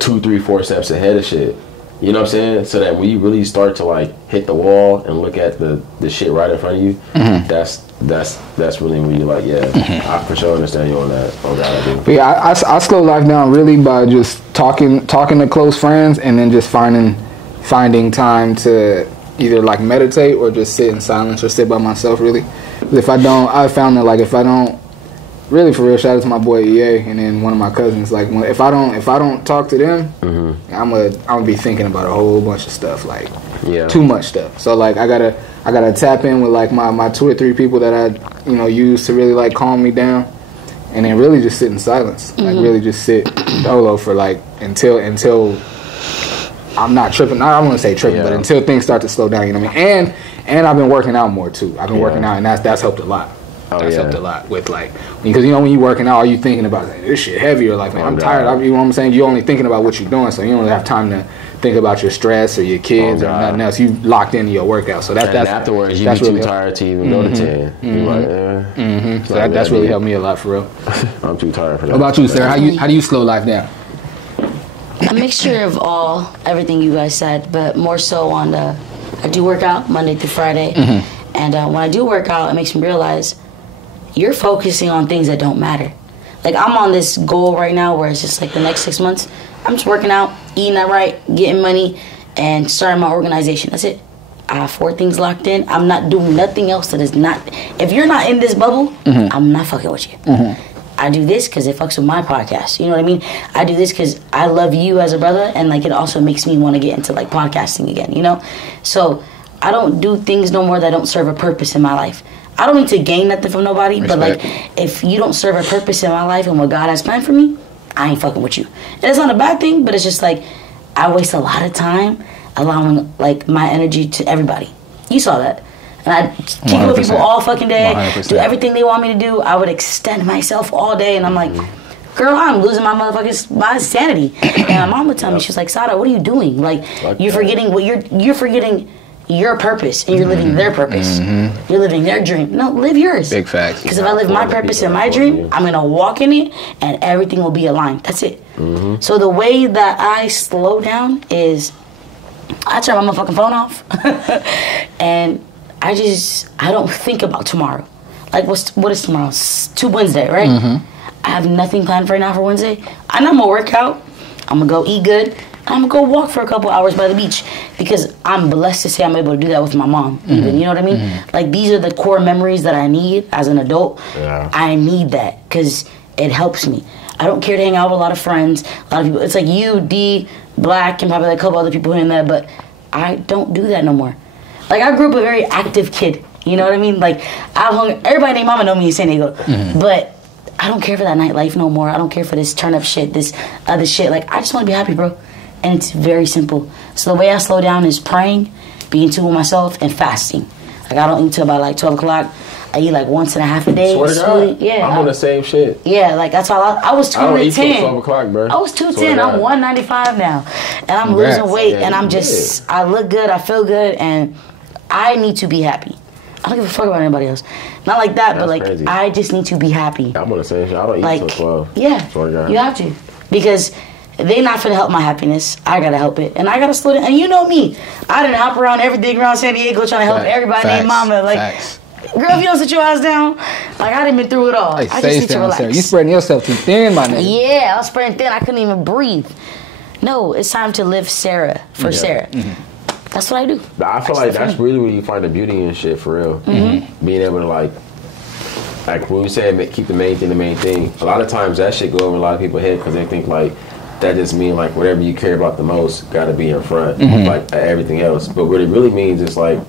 2, 3, 4 steps ahead of shit. You know what I'm saying? So that when you really start to like hit the wall and look at the shit right in front of you, that's really when you're like, I for sure understand you on that. Oh God, I do. But yeah, I slow life down really by just talking to close friends and then just finding time to either like meditate or just sit in silence or sit by myself really. I found that like if I don't really, for real, shout out to my boy EA and then one of my cousins, like if I don't talk to them, I'm gonna be thinking about a whole bunch of stuff, like too much stuff. So like I gotta tap in with like my 2 or 3 people that I use to really like calm me down, and then really just sit in silence, like really just sit solo for like until I'm not tripping. I don't want to say tripping, but until things start to slow down, you know what I mean? And I've been working out more too. I've been working out, and that's helped a lot. That's helped a lot with like, because when you're working out, are you thinking about like, this shit heavy or like, man, I'm tired. You know what I'm saying? You're only thinking about what you're doing, so you don't really have time to think about your stress or your kids or nothing else. You locked into your workout, so that's afterwards you be too tired to even go to 10. You're like, so that's really helped me a lot for real. I'm too tired for that. What about you, Sarah? How do you slow life down? A mixture of everything you guys said, but more so on I do work out Monday through Friday, and when I do work out, it makes me realize you're focusing on things that don't matter. Like I'm on this goal right now where it's just like the next 6 months, I'm just working out, eating that right, getting money, and starting my organization. That's it. I have 4 things locked in. I'm not doing nothing else that is not. If you're not in this bubble, I'm not fucking with you. I do this because it fucks with my podcast. You know what I mean? I do this because I love you as a brother, and like it also makes me want to get into like podcasting again. You know, so I don't do things no more that don't serve a purpose in my life. I don't need to gain nothing from nobody, but like if you don't serve a purpose in my life and what God has planned for me, I ain't fucking with you. And it's not a bad thing, but it's just like I waste a lot of time allowing like my energy to everybody. You saw that. And I kick with people all fucking day, 100%. Do everything they want me to do. I would extend myself all day, and I'm like, girl, I'm losing my sanity. And my mom would tell me, she's like, Sada, what are you doing? Like you're forgetting you're forgetting your purpose, and you're living their purpose. You're living their dream. No, live yours. Big facts. Because if I live my purpose and my dream, I'm gonna walk in it, and everything will be aligned. That's it. So the way that I slow down is, I turn my motherfucking phone off, and I don't think about tomorrow. Like what is tomorrow? It's Wednesday, right? I have nothing planned right now for Wednesday. I know I'm gonna work out. I'm gonna go eat good. I'm gonna go walk for a couple hours by the beach, because I'm blessed to say I'm able to do that with my mom. Even, you know what I mean? Like, these are the core memories that I need as an adult. Yeah. I need that because it helps me. I don't care to hang out with a lot of friends, a lot of people. It's like you, D, Black, and probably like a couple other people here and there, but I don't do that no more. Like, I grew up a very active kid. You know what I mean? Like, everybody named Mama know me in San Diego, but I don't care for that nightlife no more. I don't care for this turn up shit, this other shit. Like, I just want to be happy, bro. And it's very simple. So the way I slow down is praying, being two with myself, and fasting. Like, I don't eat till about like 12 o'clock. I eat like once and a half a day. Swear to God. Yeah, I'm on the same shit. Yeah, like that's all. I was 210. I don't eat till 12 o'clock, bro. I was 210. I'm 195 now, and I'm losing weight. And I'm just, I look good. I feel good, and I need to be happy. I don't give a fuck about anybody else. Not like that, but like crazy. I just need to be happy. I'm on the same shit. I don't eat till 12. Yeah, Swear to God. You have to, because they not finna help my happiness. I gotta help it, and I gotta slow down. And you know me, I didn't hop around everything around San Diego trying to help everybody named Mama. Like, girl, if you don't sit your ass down, like, I done been through it all. Like, I just need to relax. You spreading yourself too thin, my nigga. Yeah, I was spreading thin. I couldn't even breathe. No, it's time to live Sarah for Sarah. That's what I do. I feel like that's really where you find the beauty in shit, for real. Being able to like when you say keep the main thing, a lot of times that shit go over a lot of people's head, because they think like that just means like whatever you care about the most got to be in front, like everything else. But what it really means is like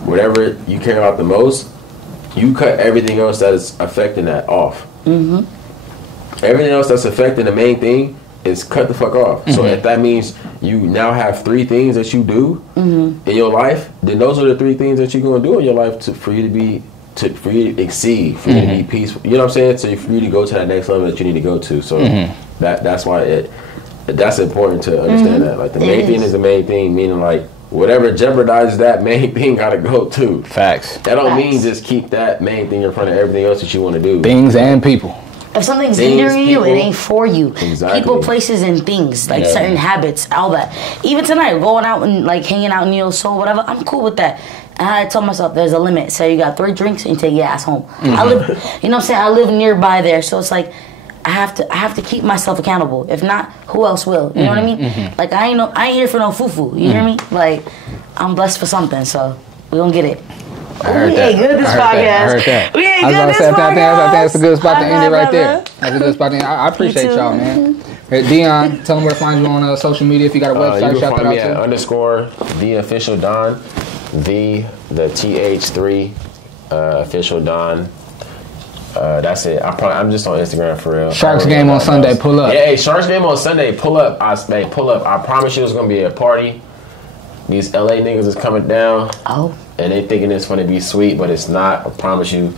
whatever you care about the most, you cut everything else that is affecting that off. Everything else that's affecting the main thing is cut the fuck off. So if that means you now have 3 things that you do in your life, then those are the 3 things that you're going to do in your life for you to exceed, for you to be peaceful. You know what I'm saying? So for you to go to that next level that you need to go to. So that's why that's important to understand that. Like, the main thing is the main thing, meaning like whatever jeopardizes that main thing got to go too. Facts. That don't mean just keep that main thing in front of everything else that you want to do. Things and people. If something's hindering you, it ain't for you. Exactly. People, places, and things, like certain habits, all that. Even tonight, going out and like hanging out in your soul, whatever, I'm cool with that. And I told myself there's a limit. So you got 3 drinks and you take your ass home. I live, you know what I'm saying? I live nearby there, so it's like I have to keep myself accountable. If not, who else will? You know what I mean? Like, I ain't here for no foo-foo. You hear me? Like, I'm blessed for something, so we gonna get it. I heard that. We ain't good this podcast. I heard that. We ain't good this podcast. I think that's a good spot to end it right there. That's a good spot to end it. I appreciate y'all, man. Deion, tell them where to find you on social media. If you got a website, you can shout that find me out at _TheOfficialDon, the TH3 official Don. That's it. I'm just on Instagram for real. Sharks game on Sunday. Pull up. Yeah, hey, Sharks game on Sunday. Pull up. Pull up. I promise you, it's gonna be a party. These LA niggas is coming down. Oh. And they thinking it's gonna be sweet, but it's not. I promise you.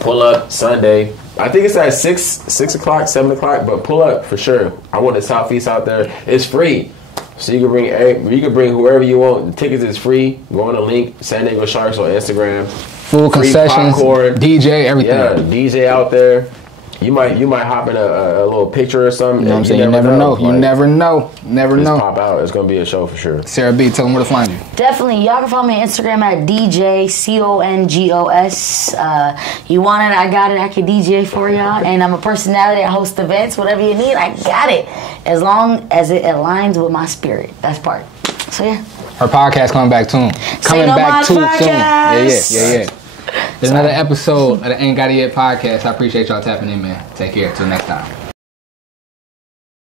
Pull up Sunday. I think it's at 6 o'clock, 7 o'clock, but pull up for sure. I want the Southeast out there. It's free. So you can bring whoever you want. The tickets is free. Go on the link, San Diego Sharks on Instagram. Full concessions, popcorn, DJ, everything. Yeah, DJ out there. You might hop in a little picture or something. You know what I'm saying? You never know. You never know. Never know. Pop out. It's gonna be a show for sure. Sarah B, tell them where to find you. Definitely. Y'all can follow me on Instagram at DJCONGOS. You want it, I got it. I can DJ for y'all. And I'm a personality. I host events. Whatever you need, I got it. As long as it aligns with my spirit. That's part. So yeah. Her podcast coming back soon. Coming back too soon. Yeah. There's another episode of the Ain't Got It Yet podcast. I appreciate y'all tapping in, man. Take care. Till next time.